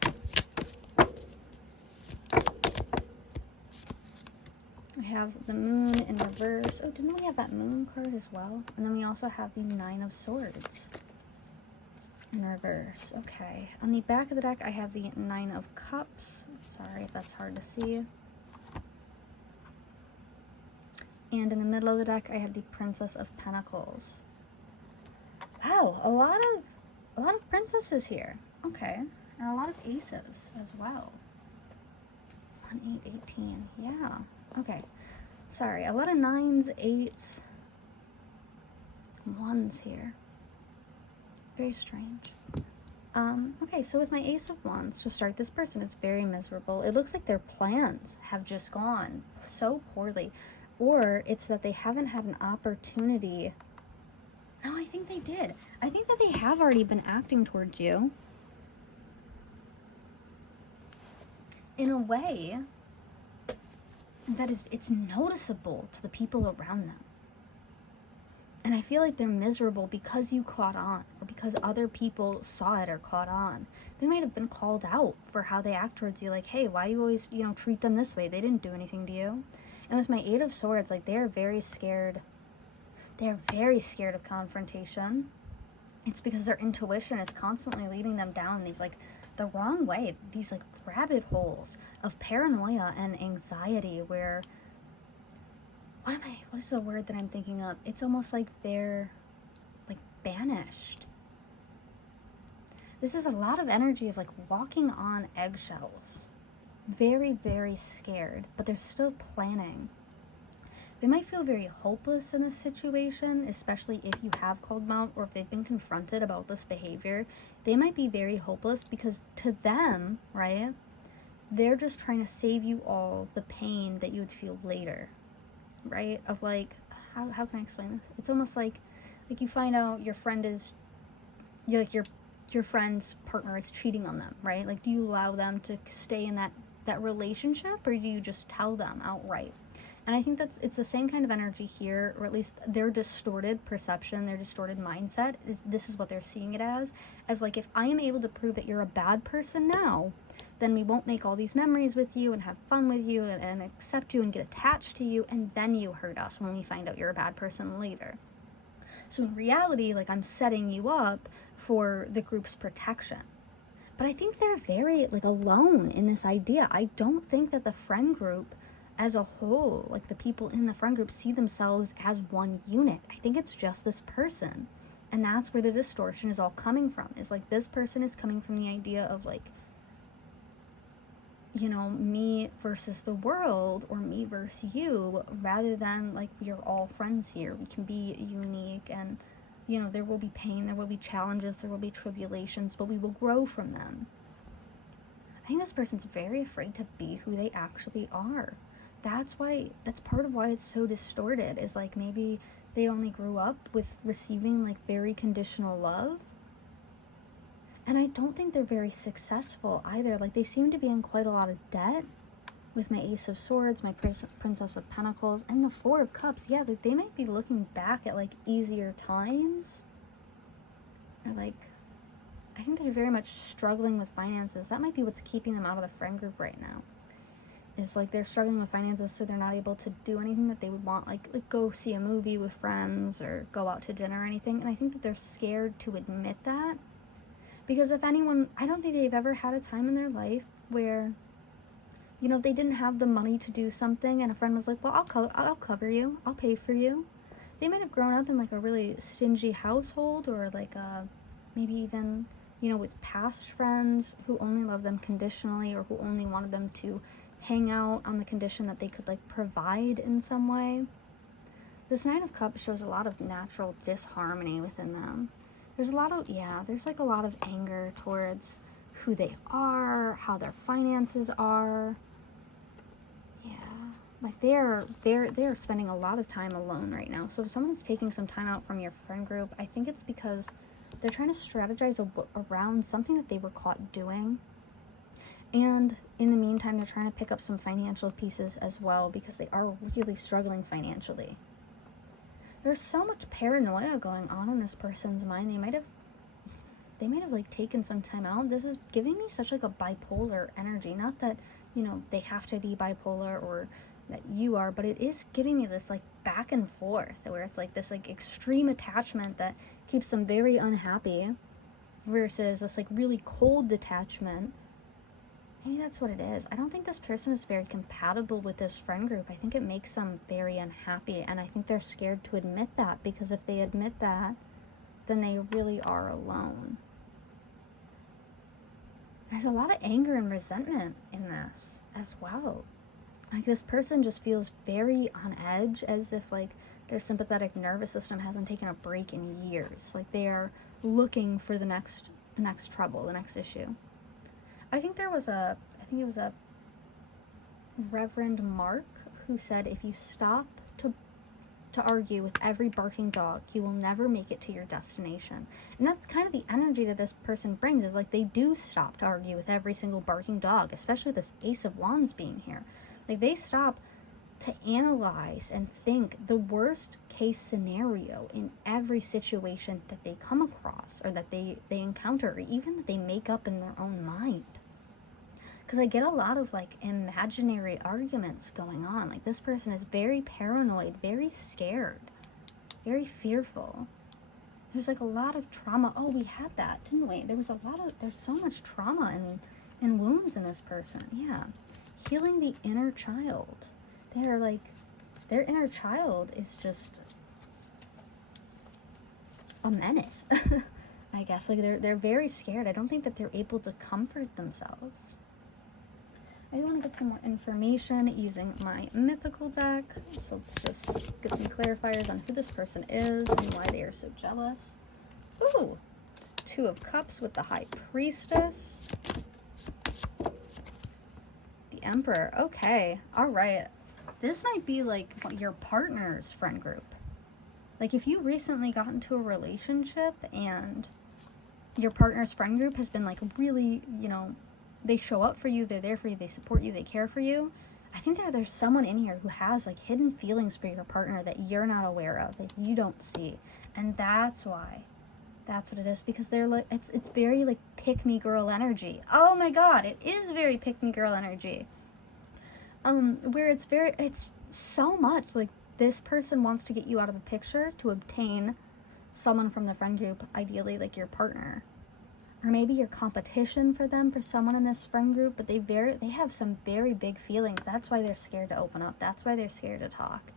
We have the Moon in reverse. Oh, didn't we have that Moon card as well? And then we also have the 9 of Swords in reverse. Okay. On the back of the deck, I have the 9 of Cups. Sorry if that's hard to see. And in the middle of the deck, I have the Princess of Pentacles. Wow, a lot of princesses here. Okay. And a lot of aces as well. 1, 8, 18. Yeah. Okay. Sorry, a lot of 9s, 8s, 1s here. Very strange. Okay, so with my Ace of Wands, to start, this person is very miserable. It looks like their plans have just gone so poorly. Or it's that they haven't had an opportunity. No, I think they did. I think that they have already been acting towards you in a way that it's noticeable to the people around them. And I feel like they're miserable because you caught on, or because other people saw it or caught on. They might have been called out for how they act towards you, like, hey, why do you always, treat them this way? They didn't do anything to you. And with my 8 of Swords, like, they're very scared. They're very scared of confrontation. It's because their intuition is constantly leading them down these, like, the wrong way, these, like, rabbit holes of paranoia and anxiety where, what is the word that I'm thinking of? It's almost like they're, like, banished. This is a lot of energy of, like, walking on eggshells. Very, very scared, but they're still planning. They might feel very hopeless in this situation, especially if you have called them out or if they've been confronted about this behavior. They might be very hopeless because to them, right, they're just trying to save you all the pain that you would feel later, right? Of like, how can I explain this? It's almost like you find out your friend is, your friend's partner is cheating on them, right? Like, do you allow them to stay in that relationship, or do you just tell them outright? And I think it's the same kind of energy here, or at least their distorted perception, their distorted mindset this is what they're seeing it as like, if I am able to prove that you're a bad person now, then we won't make all these memories with you and have fun with you and accept you and get attached to you, and then you hurt us when we find out you're a bad person later. So in reality, like, I'm setting you up for the group's protection. But I think they're very, like, alone in this idea. I don't think that the friend group as a whole, like, the people in the friend group, see themselves as one unit. I think it's just this person. And that's where the distortion is all coming from. Is like, this person is coming from the idea of, like, me versus the world, or me versus you, rather than, like, we are all friends here. We can be unique, and, there will be pain, there will be challenges, there will be tribulations, but we will grow from them. I think this person's very afraid to be who they actually are. That's part of why it's so distorted, is like, maybe they only grew up with receiving, like, very conditional love. And I don't think they're very successful either. Like, they seem to be in quite a lot of debt with my Ace of Swords, my Princess of Pentacles, and the 4 of Cups. Yeah, like, they might be looking back at, like, easier times. Or, like, I think they're very much struggling with finances. That might be what's keeping them out of the friend group right now. Is, like, they're struggling with finances, so they're not able to do anything that they would want, like go see a movie with friends or go out to dinner or anything. And I think that they're scared to admit that. Because if anyone, I don't think they've ever had a time in their life where, they didn't have the money to do something and a friend was like, well, I'll cover you, I'll pay for you. They might have grown up in, like, a really stingy household, or, like, maybe even, with past friends who only loved them conditionally, or who only wanted them to hang out on the condition that they could, like, provide in some way. This 9 of Cups shows a lot of natural disharmony within them. There's a lot of, there's, like, a lot of anger towards who they are, how their finances are. Yeah, like, they're spending a lot of time alone right now. So if someone's taking some time out from your friend group, I think it's because they're trying to strategize around something that they were caught doing. And in the meantime, they're trying to pick up some financial pieces as well, because they are really struggling financially. There's so much paranoia going on in this person's mind. They might have like taken some time out. This is giving me such like a bipolar energy. Not that, you know, they have to be bipolar or that you are, but it is giving me this like back and forth where it's like this like extreme attachment that keeps them very unhappy versus this like really cold detachment. Maybe that's what it is. I don't think this person is very compatible with this friend group. I think it makes them very unhappy, and I think they're scared to admit that, because if they admit that, then they really are alone. There's a lot of anger and resentment in this as well. Like, this person just feels very on edge, as if like their sympathetic nervous system hasn't taken a break in years. Like, they are looking for the next trouble, the next issue. I think it was a Reverend Mark who said, if you stop to argue with every barking dog, you will never make it to your destination. And that's kind of the energy that this person brings, is like they do stop to argue with every single barking dog, especially with this Ace of Wands being here. Like, they stop to analyze and think the worst case scenario in every situation that they come across, or that they encounter, or even that they make up in their own mind. Because I get a lot of like imaginary arguments going on. Like, this person is very paranoid, very scared, very fearful. There's like a lot of trauma. Oh, we had that, didn't we? There's so much trauma and wounds in this person. Yeah. Healing the inner child. They're like, their inner child is just a menace. I guess, like, they're very scared. I don't think that they're able to comfort themselves. I do want to get some more information using my mythical deck. So let's just get some clarifiers on who this person is and why they are so jealous. Ooh, Two of Cups with the High Priestess. The Emperor. Okay, all right. This might be like your partner's friend group. Like, if you recently got into a relationship and your partner's friend group has been like really, you know, they show up for you, they're there for you, they support you, they care for you. I think there's someone in here who has like hidden feelings for your partner that you're not aware of, that you don't see. And that's why. That's what it is, because they're like, it's very like pick-me girl energy. Oh my god, it is very pick-me girl energy. Where it's so much like this person wants to get you out of the picture to obtain someone from the friend group, ideally like your partner. Or maybe you're competition for them, for someone in this friend group, but they have some very big feelings. That's why they're scared to open up. That's why they're scared to talk.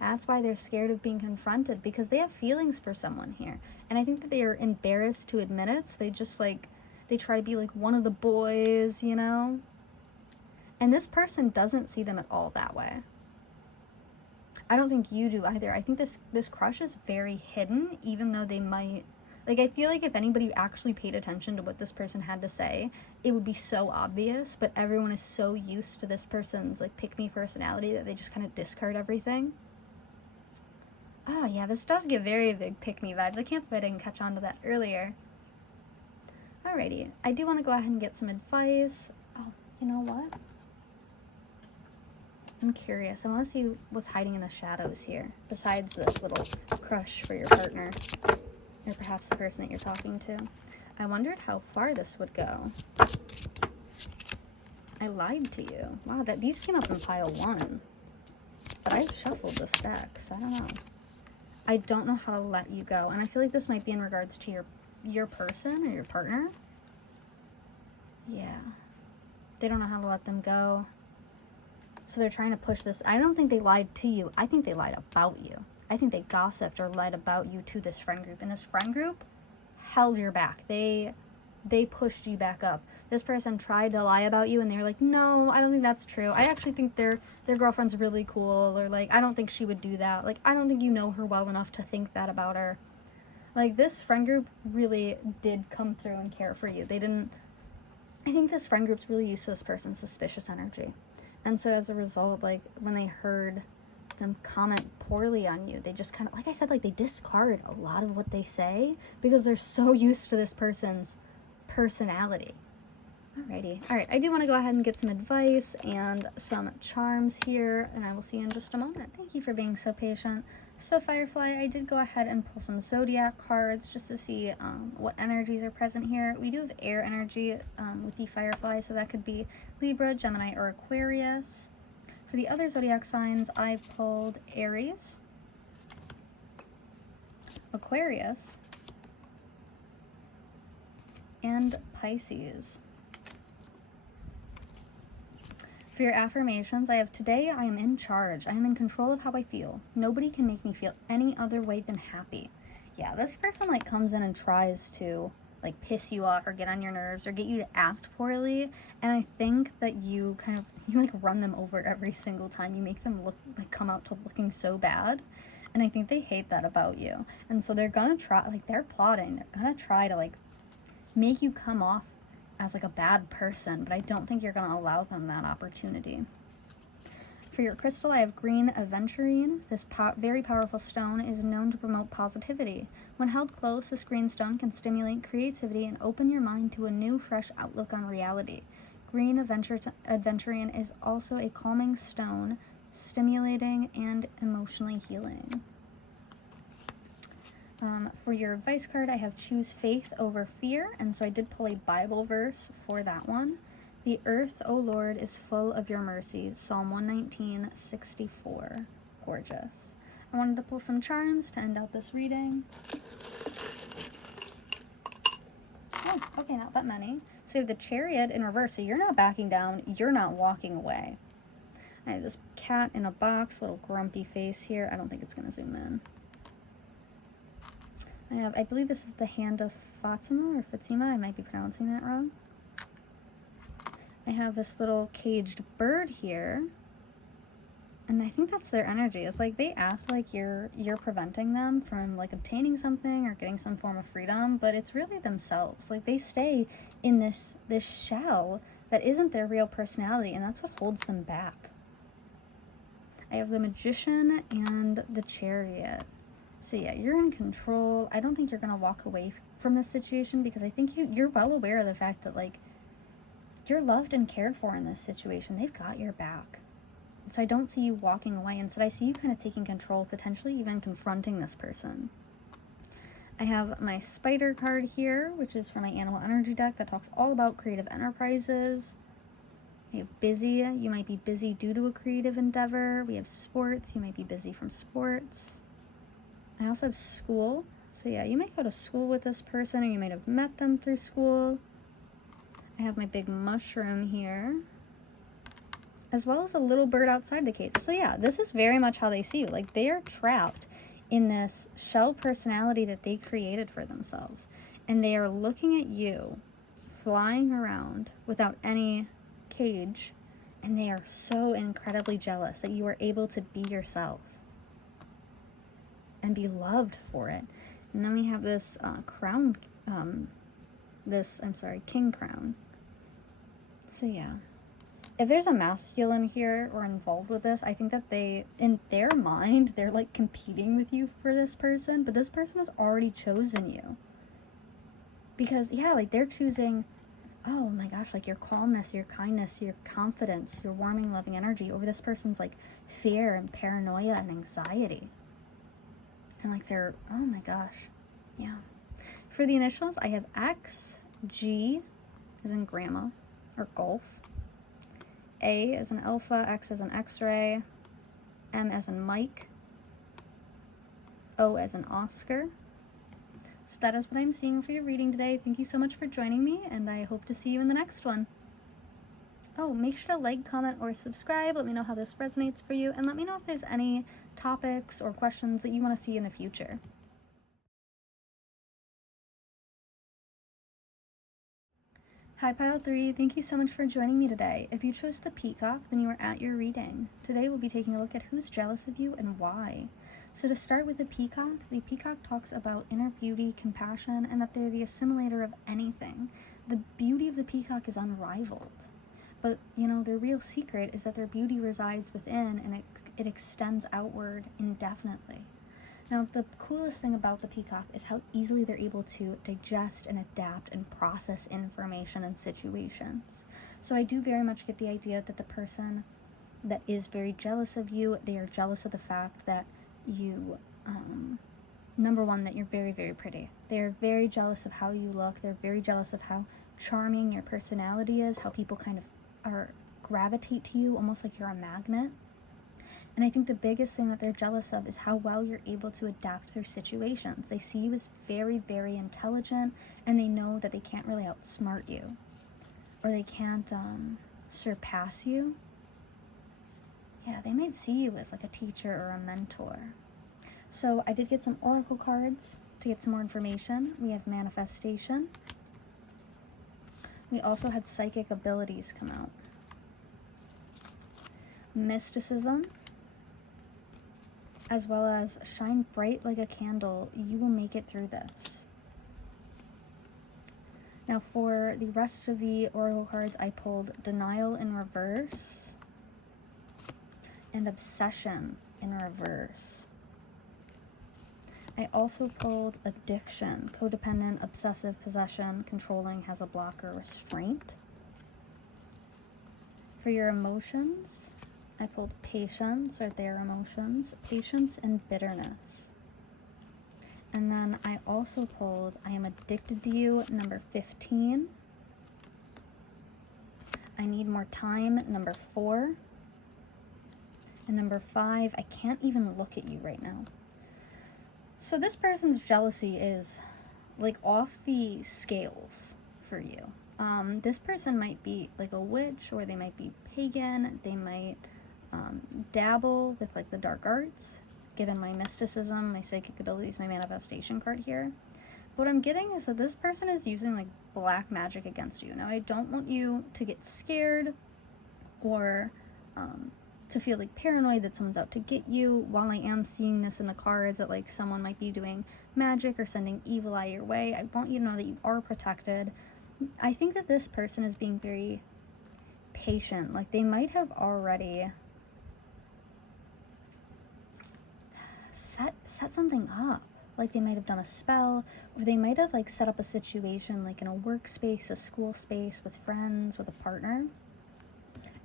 That's why they're scared of being confronted, because they have feelings for someone here. And I think that they are embarrassed to admit it, so they just like, they try to be like one of the boys, you know? And this person doesn't see them at all that way. I don't think you do either. I think this crush is very hidden, even though they might... Like, I feel like if anybody actually paid attention to what this person had to say, it would be so obvious, but everyone is so used to this person's, like, pick-me personality that they just kind of discard everything. Oh, yeah, this does give very big pick-me vibes. I can't believe I didn't catch on to that earlier. Alrighty, I do want to go ahead and get some advice. Oh, you know what? I'm curious. I want to see what's hiding in the shadows here, besides this little crush for your partner. Or perhaps the person that you're talking to. I wondered how far this would go. I lied to you. Wow, these came up in pile 1. But I've shuffled this deck, so I don't know. I don't know how to let you go. And I feel like this might be in regards to your person or your partner. Yeah. They don't know how to let them go. So they're trying to push this. I don't think they lied to you. I think they lied about you. I think they gossiped or lied about you to this friend group. And this friend group held your back. They pushed you back up. This person tried to lie about you and they were like, no, I don't think that's true. I actually think their girlfriend's really cool. Or like, I don't think she would do that. Like, I don't think you know her well enough to think that about her. Like, this friend group really did come through and care for you. They didn't... I think this friend group's really used to this person's suspicious energy. And so as a result, like, when they heard them comment poorly on you. They just kind of, like I said, like they discard a lot of what they say because they're so used to this person's personality. Alrighty. Alright, I do want to go ahead and get some advice and some charms here, and I will see you in just a moment. Thank you for being so patient. So Firefly, I did go ahead and pull some zodiac cards just to see what energies are present here. We do have air energy with the Firefly, so that could be Libra, Gemini, or Aquarius. For the other zodiac signs, I pulled Aries, Aquarius, and Pisces. For your affirmations, I have today I am in charge. I am in control of how I feel. Nobody can make me feel any other way than happy. Yeah, this person like comes in and tries to like piss you off or get on your nerves or get you to act poorly. And I think that you like run them over every single time. You make them look like come out to looking so bad. And I think they hate that about you. And so they're gonna try, like they're plotting. They're gonna try to like make you come off as like a bad person, but I don't think you're going to allow them that opportunity. For your crystal, I have green aventurine. This very powerful stone is known to promote positivity. When held close, this green stone can stimulate creativity and open your mind to a new, fresh outlook on reality. Green aventurine is also a calming stone, stimulating and emotionally healing. For your advice card, I have choose faith over fear, and so I did pull a Bible verse for that one. The earth, O Lord, is full of your mercy. Psalm 119:64. Gorgeous. I wanted to pull some charms to end out this reading. Oh, okay, not that many. So you have the Chariot in reverse, so you're not backing down, you're not walking away. I have this cat in a box, little grumpy face here. I don't think it's going to zoom in. I believe this is the Hand of Fatima or Fatima. I might be pronouncing that wrong. I have this little caged bird here, and I think that's their energy. It's like they act like you're preventing them from like obtaining something or getting some form of freedom, but it's really themselves. Like they stay in this shell that isn't their real personality, and that's what holds them back. I have the Magician and the Chariot. So yeah, you're in control. I don't think you're going to walk away from this situation because I think you're well aware of the fact that like you're loved and cared for in this situation. They've got your back. So I don't see you walking away. Instead, I see you kind of taking control, potentially even confronting this person. I have my Spider card here, which is from my Animal Energy deck that talks all about creative enterprises. We have busy. You might be busy due to a creative endeavor. We have sports. You might be busy from sports. I also have school. So yeah, you might go to school with this person, or you might have met them through school. I have my big mushroom here, as well as a little bird outside the cage. So yeah, this is very much how they see you. Like they are trapped in this shell personality that they created for themselves. And they are looking at you, flying around without any cage, and they are so incredibly jealous that you are able to be yourself and be loved for it. And then we have this crown, king crown. So yeah, if there's a masculine here or involved with this, I think that they, in their mind, they're like competing with you for this person, but this person has already chosen you. Because yeah, like they're choosing, oh my gosh, like your calmness, your kindness, your confidence, your warming, loving energy over this person's like fear and paranoia and anxiety. And like they're, oh my gosh, yeah. For the initials, I have X, G as in grandma or golf, A as in alpha, X as in x-ray, M as in Mike, O as in Oscar. So that is what I'm seeing for your reading today. Thank you so much for joining me, and I hope to see you in the next one. Oh, make sure to like, comment, or subscribe. Let me know how this resonates for you, and let me know if there's any topics or questions that you want to see in the future. Hi Pile 3, thank you so much for joining me today. If you chose the Peacock, then you are at your reading. Today we'll be taking a look at who's jealous of you and why. So to start with the Peacock talks about inner beauty, compassion, and that they're the assimilator of anything. The beauty of the Peacock is unrivaled. But, you know, their real secret is that their beauty resides within, and it it extends outward indefinitely. Now, the coolest thing about the peacock is how easily they're able to digest and adapt and process information and situations. So I do very much get the idea that the person that is very jealous of you, they are jealous of the fact that you, number one, that you're very, very pretty. They're very jealous of how you look. They're very jealous of how charming your personality is, how people kind of gravitate to you, almost like you're a magnet. And I think the biggest thing that they're jealous of is how well you're able to adapt through situations. They see you as very, very intelligent, and they know that they can't really outsmart you, or they can't surpass you. Yeah, they might see you as like a teacher or a mentor. So I did get some oracle cards to get some more information. We have manifestation. We also had psychic abilities come out. Mysticism, as well as shine bright like a candle. You will make it through this. Now for the rest of the oracle cards, I pulled denial in reverse and obsession in reverse. I also pulled addiction, codependent, obsessive, possession, controlling, has a blocker, restraint. For your emotions, I pulled patience, or their emotions, patience and bitterness. And then I also pulled I am addicted to you, number 15. I need more time, number 4. And number 5, I can't even look at you right now. So this person's jealousy is like off the scales for you. This person might be like a witch, or they might be pagan. They might dabble with like the dark arts, given my mysticism, my psychic abilities, my manifestation card here. What I'm getting is that this person is using like black magic against you. Now, I don't want you to get scared or to feel like paranoid that someone's out to get you. While I am seeing this in the cards that like someone might be doing magic or sending evil eye your way, I want you to know that you are protected. I think that this person is being very patient. Like they might have already set something up. Like they might have done a spell, or they might have like set up a situation like in a workspace, a school space, with friends, with a partner.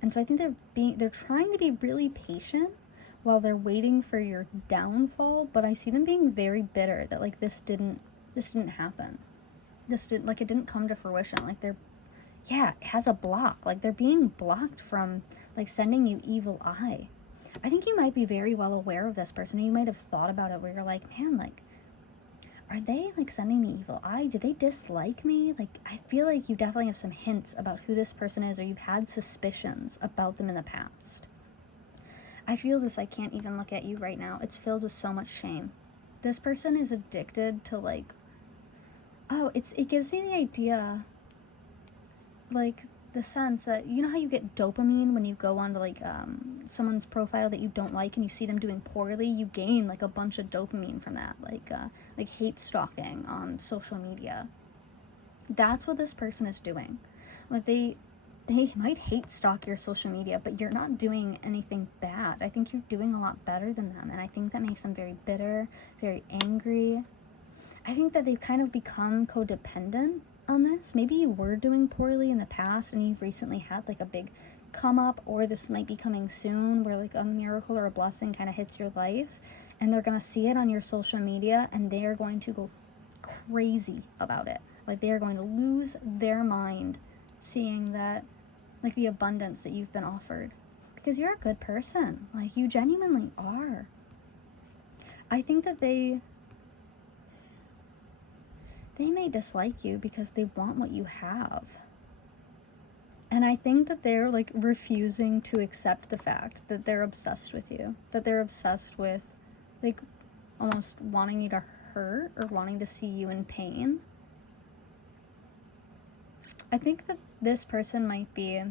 And so I think they're trying to be really patient while they're waiting for your downfall, but I see them being very bitter that like this didn't happen. It didn't come to fruition. Like it has a block. Like they're being blocked from like sending you evil eye. I think you might be very well aware of this person, or you might have thought about it where you're like, man, like, are they like sending me evil eye? Do they dislike me? Like, I feel like you definitely have some hints about who this person is, or you've had suspicions about them in the past. I feel this, I can't even look at you right now. It's filled with so much shame. This person is addicted to like, it gives me the idea, like the sense that, you know how you get dopamine when you go onto like someone's profile that you don't like and you see them doing poorly? You gain like a bunch of dopamine from that, like hate stalking on social media. That's what this person is doing. Like they might hate stalk your social media, but you're not doing anything bad. I think you're doing a lot better than them, and I think that makes them very bitter, very angry. I think that they've kind of become codependent on this. Maybe you were doing poorly in the past and you've recently had like a big come up, or this might be coming soon where like a miracle or a blessing kind of hits your life, and they're going to see it on your social media and they are going to go crazy about it. Like they are going to lose their mind seeing that, like the abundance that you've been offered, because you're a good person. Like you genuinely are. I think that they may dislike you because they want what you have. And I think that they're like refusing to accept the fact that they're obsessed with you, that they're obsessed with like almost wanting you to hurt or wanting to see you in pain. I think that this person might be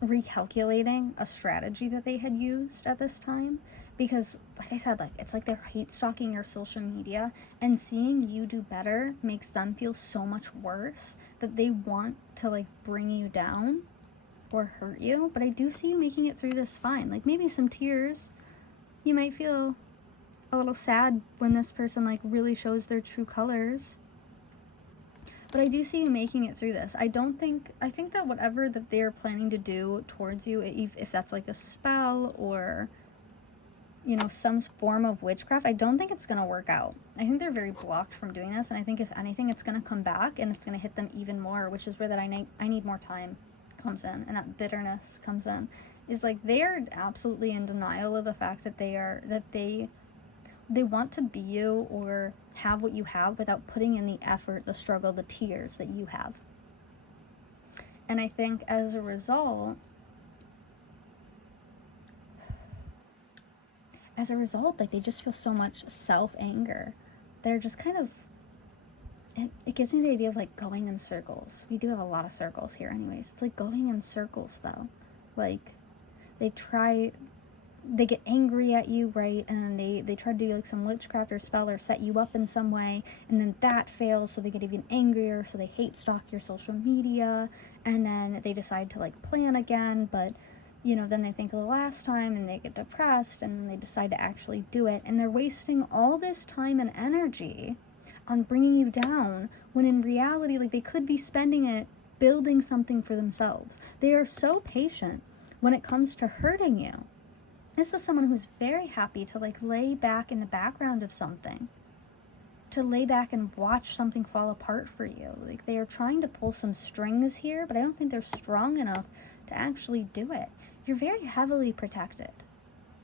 recalculating a strategy that they had used at this time, because like I said, like it's like they're hate stalking your social media, and seeing you do better makes them feel so much worse that they want to like bring you down. or hurt you, but I do see you making it through this fine. Like maybe some tears. You might feel a little sad when this person like really shows their true colors. But I do see you making it through this. I think that whatever that they're planning to do towards you, if that's like a spell or, you know, some form of witchcraft, I don't think it's going to work out. I think they're very blocked from doing this. And I think if anything, it's going to come back and it's going to hit them even more, which is where that I need more time comes in, and that bitterness comes in. Is like they are absolutely in denial of the fact that they want to be you or have what you have without putting in the effort, the struggle, the tears that you have. And I think as a result, like they just feel so much self-anger. They're just kind of, it gives me the idea of like going in circles. We do have a lot of circles here anyways. It's like going in circles though. Like they get angry at you, right? And they try to do like some witchcraft or spell or set you up in some way, and then that fails, so they get even angrier, so they hate stalk your social media, and then they decide to like plan again, but you know, then they think of the last time and they get depressed and then they decide to actually do it, and they're wasting all this time and energy on bringing you down when in reality, like they could be spending it building something for themselves. They are so patient when it comes to hurting you. This is someone who's very happy to like lay back in the background of something, to lay back and watch something fall apart for you. Like they are trying to pull some strings here, but I don't think they're strong enough to actually do it. You're very heavily protected.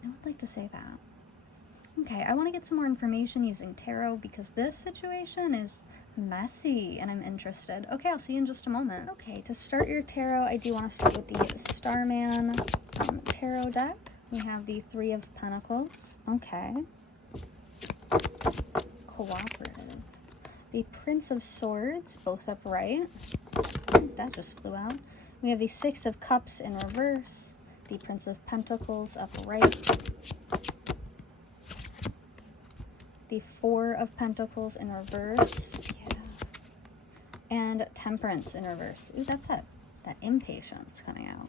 I would like to say that. Okay, I want to get some more information using tarot because this situation is messy and I'm interested. Okay, I'll see you in just a moment. Okay, to start your tarot, I do want to start with the Starman tarot deck. We have the Three of Pentacles. Okay. Cooperative. The Prince of Swords, both upright. That just flew out. We have the Six of Cups in reverse. The Prince of Pentacles upright. The Four of Pentacles in reverse. Yeah. And Temperance in reverse. Ooh, that's that impatience coming out.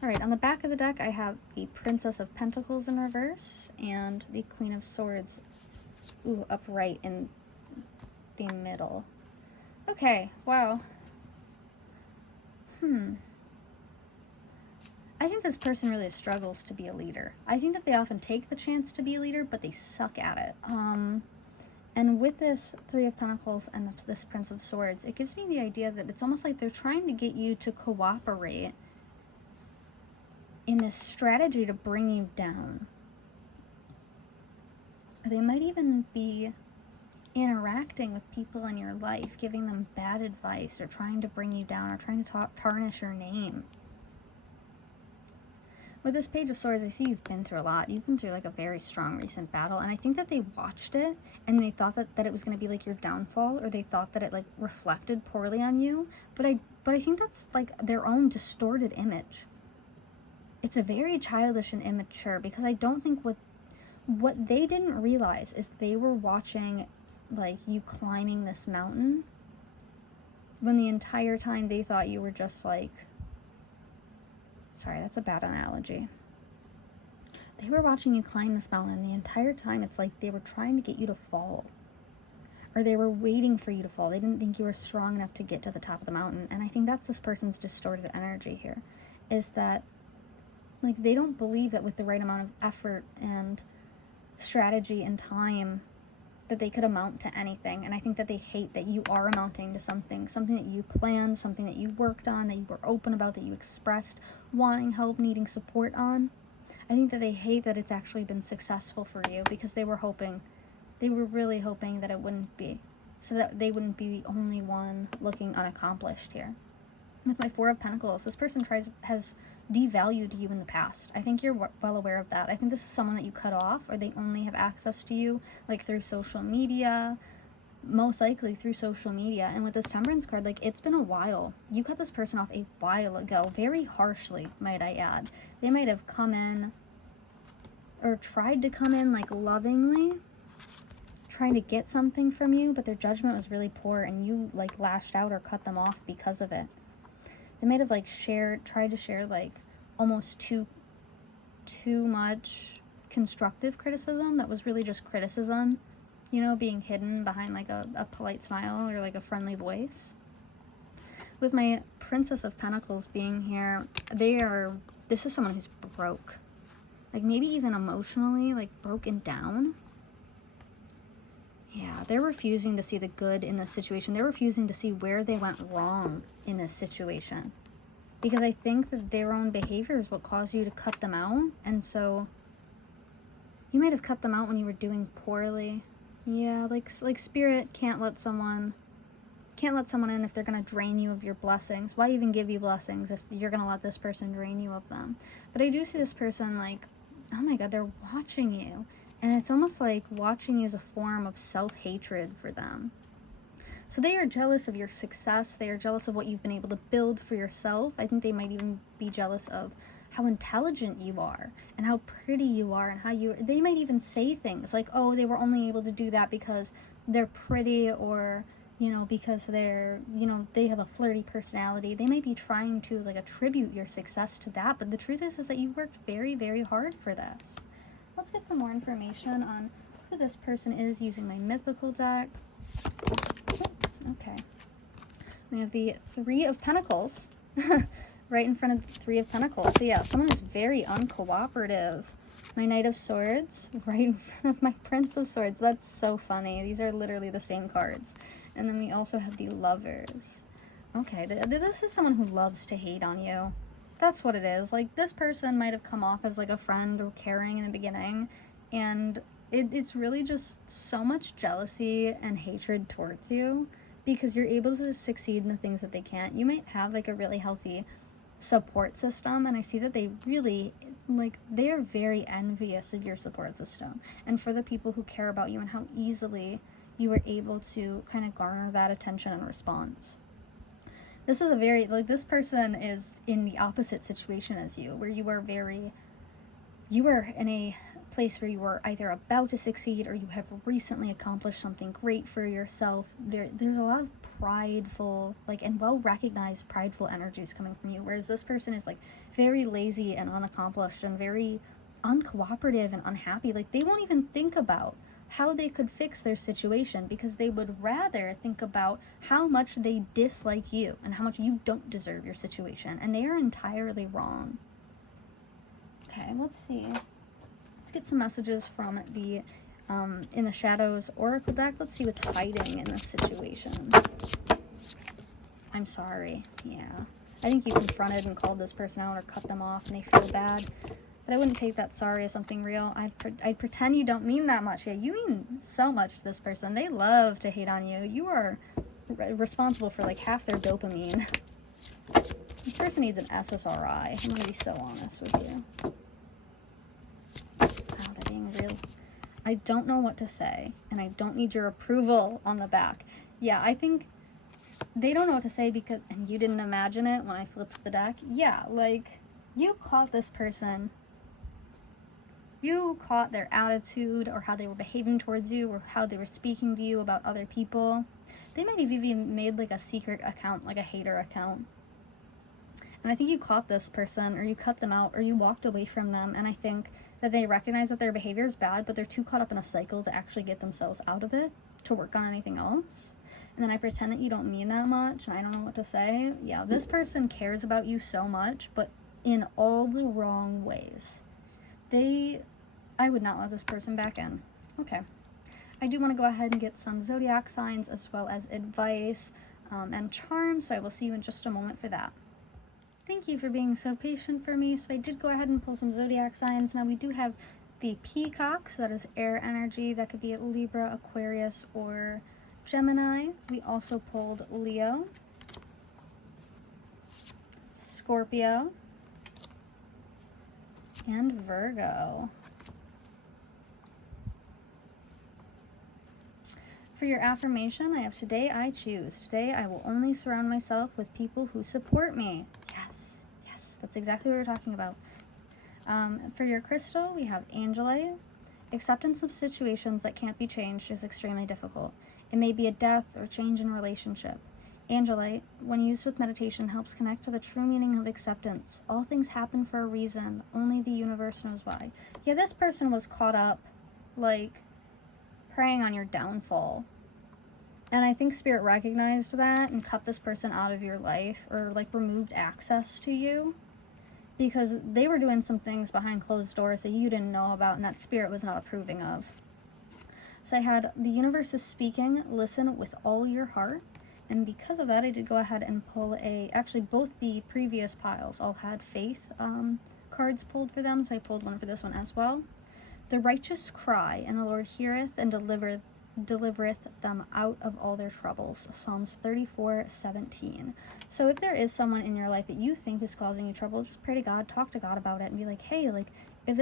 Alright, on the back of the deck, I have the Princess of Pentacles in reverse and the Queen of Swords, upright in the middle. Okay, wow. I think this person really struggles to be a leader. I think that they often take the chance to be a leader, but they suck at it. And with this Three of Pentacles and this Prince of Swords, it gives me the idea that it's almost like they're trying to get you to cooperate in this strategy to bring you down. Or they might even be interacting with people in your life, giving them bad advice or trying to bring you down or trying to tarnish your name. With this Page of Swords, I see you've been through a lot. You've been through like a very strong recent battle, and I think that they watched it and they thought that it was going to be like your downfall, or they thought that it like reflected poorly on you, but I think that's like their own distorted image. It's a very childish and immature, because I don't think what they didn't realize is they were watching like you climbing this mountain when the entire time they thought you were just like, sorry, that's a bad analogy. They were watching you climb this mountain, and the entire time it's like they were trying to get you to fall, or they were waiting for you to fall. They didn't think you were strong enough to get to the top of the mountain. And I think that's this person's distorted energy here, is that like they don't believe that with the right amount of effort and strategy and time that they could amount to anything. And I think that they hate that you are amounting to something that you planned, something that you worked on, that you were open about, that you expressed wanting help, needing support on. I think that they hate that it's actually been successful for you, because they were really hoping that it wouldn't be, so that they wouldn't be the only one looking unaccomplished here. With my Four of Pentacles, this person has devalued you in the past. I think you're well aware of that. I think this is someone that you cut off, or they only have access to you like through social media, most likely through social media. And with this Temperance card, like it's been a while. You cut this person off a while ago, very harshly, might I add. They might have come in or tried to come in like lovingly, trying to get something from you, but their judgment was really poor and you like lashed out or cut them off because of it. They might have like tried to share like almost too much constructive criticism that was really just criticism, you know, being hidden behind like a polite smile or like a friendly voice. With my Princess of Pentacles being here, this is someone who's broke. Like maybe even emotionally, like broken down. Yeah, they're refusing to see the good in this situation. They're refusing to see where they went wrong in this situation. Because I think that their own behavior is what caused you to cut them out. And so you might have cut them out when you were doing poorly. Yeah, like Spirit can't let someone in if they're going to drain you of your blessings. Why even give you blessings if you're going to let this person drain you of them? But I do see this person like, oh my God, they're watching you. And it's almost like watching you as a form of self-hatred for them. So they are jealous of your success. They are jealous of what you've been able to build for yourself. I think they might even be jealous of how intelligent you are and how pretty you are and they might even say things like, oh, they were only able to do that because they're pretty, or, you know, because they're, you know, they have a flirty personality. They might be trying to like attribute your success to that. But the truth is that you worked very, very hard for this. Let's get some more information on who this person is using my mythical deck. Okay. We have the Three of Pentacles right in front of the Three of Pentacles. So yeah, someone is very uncooperative. My Knight of Swords right in front of my Prince of Swords. That's so funny. These are literally the same cards. And then we also have the Lovers. Okay, this is someone who loves to hate on you. That's what it is. Like, this person might have come off as like a friend or caring in the beginning, and it's really just so much jealousy and hatred towards you because you're able to succeed in the things that they can't. You might have like a really healthy support system, and I see that they really, like, they are very envious of your support system and for the people who care about you and how easily you were able to kind of garner that attention and response. This is a very, like, this person is in the opposite situation as you, where you were in a place where you were either about to succeed or you have recently accomplished something great for yourself. There's a lot of prideful, like, and well-recognized prideful energies coming from you, whereas this person is, like, very lazy and unaccomplished and very uncooperative and unhappy. Like, they won't even think about how they could fix their situation because they would rather think about how much they dislike you and how much you don't deserve your situation, and they are entirely wrong. Okay, let's see. Let's get some messages from the In the Shadows Oracle deck. Let's see what's hiding in this situation. I'm sorry. Yeah. I think you confronted and called this person out or cut them off and they feel bad. But I wouldn't take that sorry as something real. I'd pretend you don't mean that much. Yeah, you mean so much to this person. They love to hate on you. You are responsible for like half their dopamine. This person needs an SSRI. I'm going to be so honest with you. Wow, they're being real. I don't know what to say, and I don't need your approval on the back. Yeah, I think they don't know what to say because, and you didn't imagine it when I flipped the deck. Yeah, like, you caught this person. You caught their attitude or how they were behaving towards you or how they were speaking to you about other people. They might have even made like a secret account, like a hater account. And I think you caught this person, or you cut them out, or you walked away from them, and I think that they recognize that their behavior is bad, but they're too caught up in a cycle to actually get themselves out of it, to work on anything else. And then I pretend that you don't mean that much, and I don't know what to say. Yeah, this person cares about you so much, but in all the wrong ways. I would not let this person back in. Okay. I do want to go ahead and get some zodiac signs as well as advice and charms, so I will see you in just a moment for that. Thank you for being so patient for me. So I did go ahead and pull some zodiac signs. Now we do have the peacocks, that is air energy. That could be Libra, Aquarius, or Gemini. We also pulled Leo, Scorpio, and Virgo. For your affirmation, I have today I choose. Today I will only surround myself with people who support me. Yes, yes, that's exactly what we're talking about. For your crystal, we have Angelite. Acceptance of situations that can't be changed is extremely difficult. It may be a death or change in relationship. Angelite, when used with meditation, helps connect to the true meaning of acceptance. All things happen for a reason. Only the universe knows why. Yeah, this person was caught up, like, preying on your downfall. And I think Spirit recognized that and cut this person out of your life, or, like, removed access to you, because they were doing some things behind closed doors that you didn't know about and that Spirit was not approving of. So I had, the universe is speaking, listen with all your heart. And because of that, I did go ahead and pull actually both the previous piles all had faith cards pulled for them, so I pulled one for this one as well. The righteous cry, and the Lord heareth and delivereth them out of all their troubles. Psalms 34:17. So if there is someone in your life that you think is causing you trouble, just pray to God, talk to God about it, and be like, hey, like, if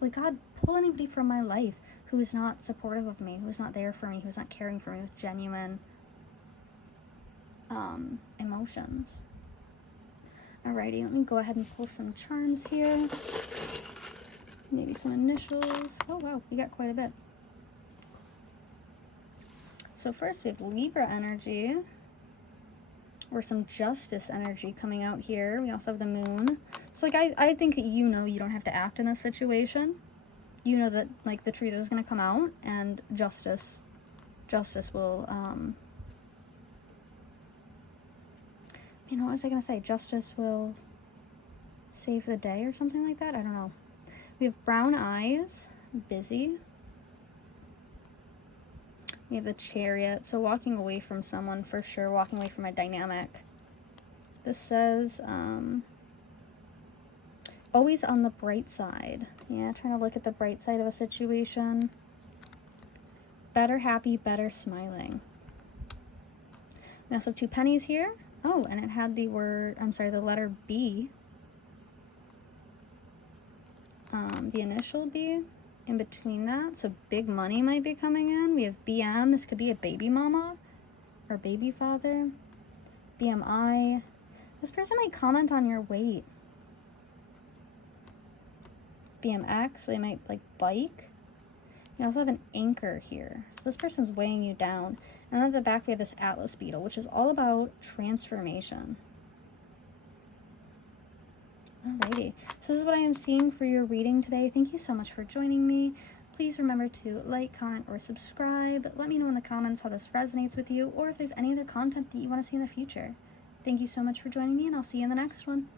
like, God, pull anybody from my life who is not supportive of me, who is not there for me, who's not caring for me with genuine emotions. Alrighty, let me go ahead and pull some charms here. Maybe some initials. Oh wow, we got quite a bit. So first we have Libra energy, or some justice energy coming out here. We also have the moon. So like I think that you don't have to act in this situation. You know that, like, the truth is going to come out, and justice will what was I going to say? Justice will save the day or something like that? I don't know. We have brown eyes, busy. We have the Chariot, so walking away from someone for sure, walking away from a dynamic. This says, always on the bright side. Yeah, trying to look at the bright side of a situation. Better happy, better smiling. We also have 2 pennies here. Oh, and it had the letter B. The initial B in between that. So big money might be coming in. We have BM. This could be a baby mama or baby father. BMI. This person might comment on your weight. BMX. They might, like, bike. You also have an anchor here. So this person's weighing you down. And at the back we have this Atlas beetle, which is all about transformation. Alrighty, so this is what I am seeing for your reading today. Thank you so much for joining me. Please remember to like, comment, or subscribe. Let me know in the comments how this resonates with you, or if there's any other content that you want to see in the future. Thank you so much for joining me, and I'll see you in the next one.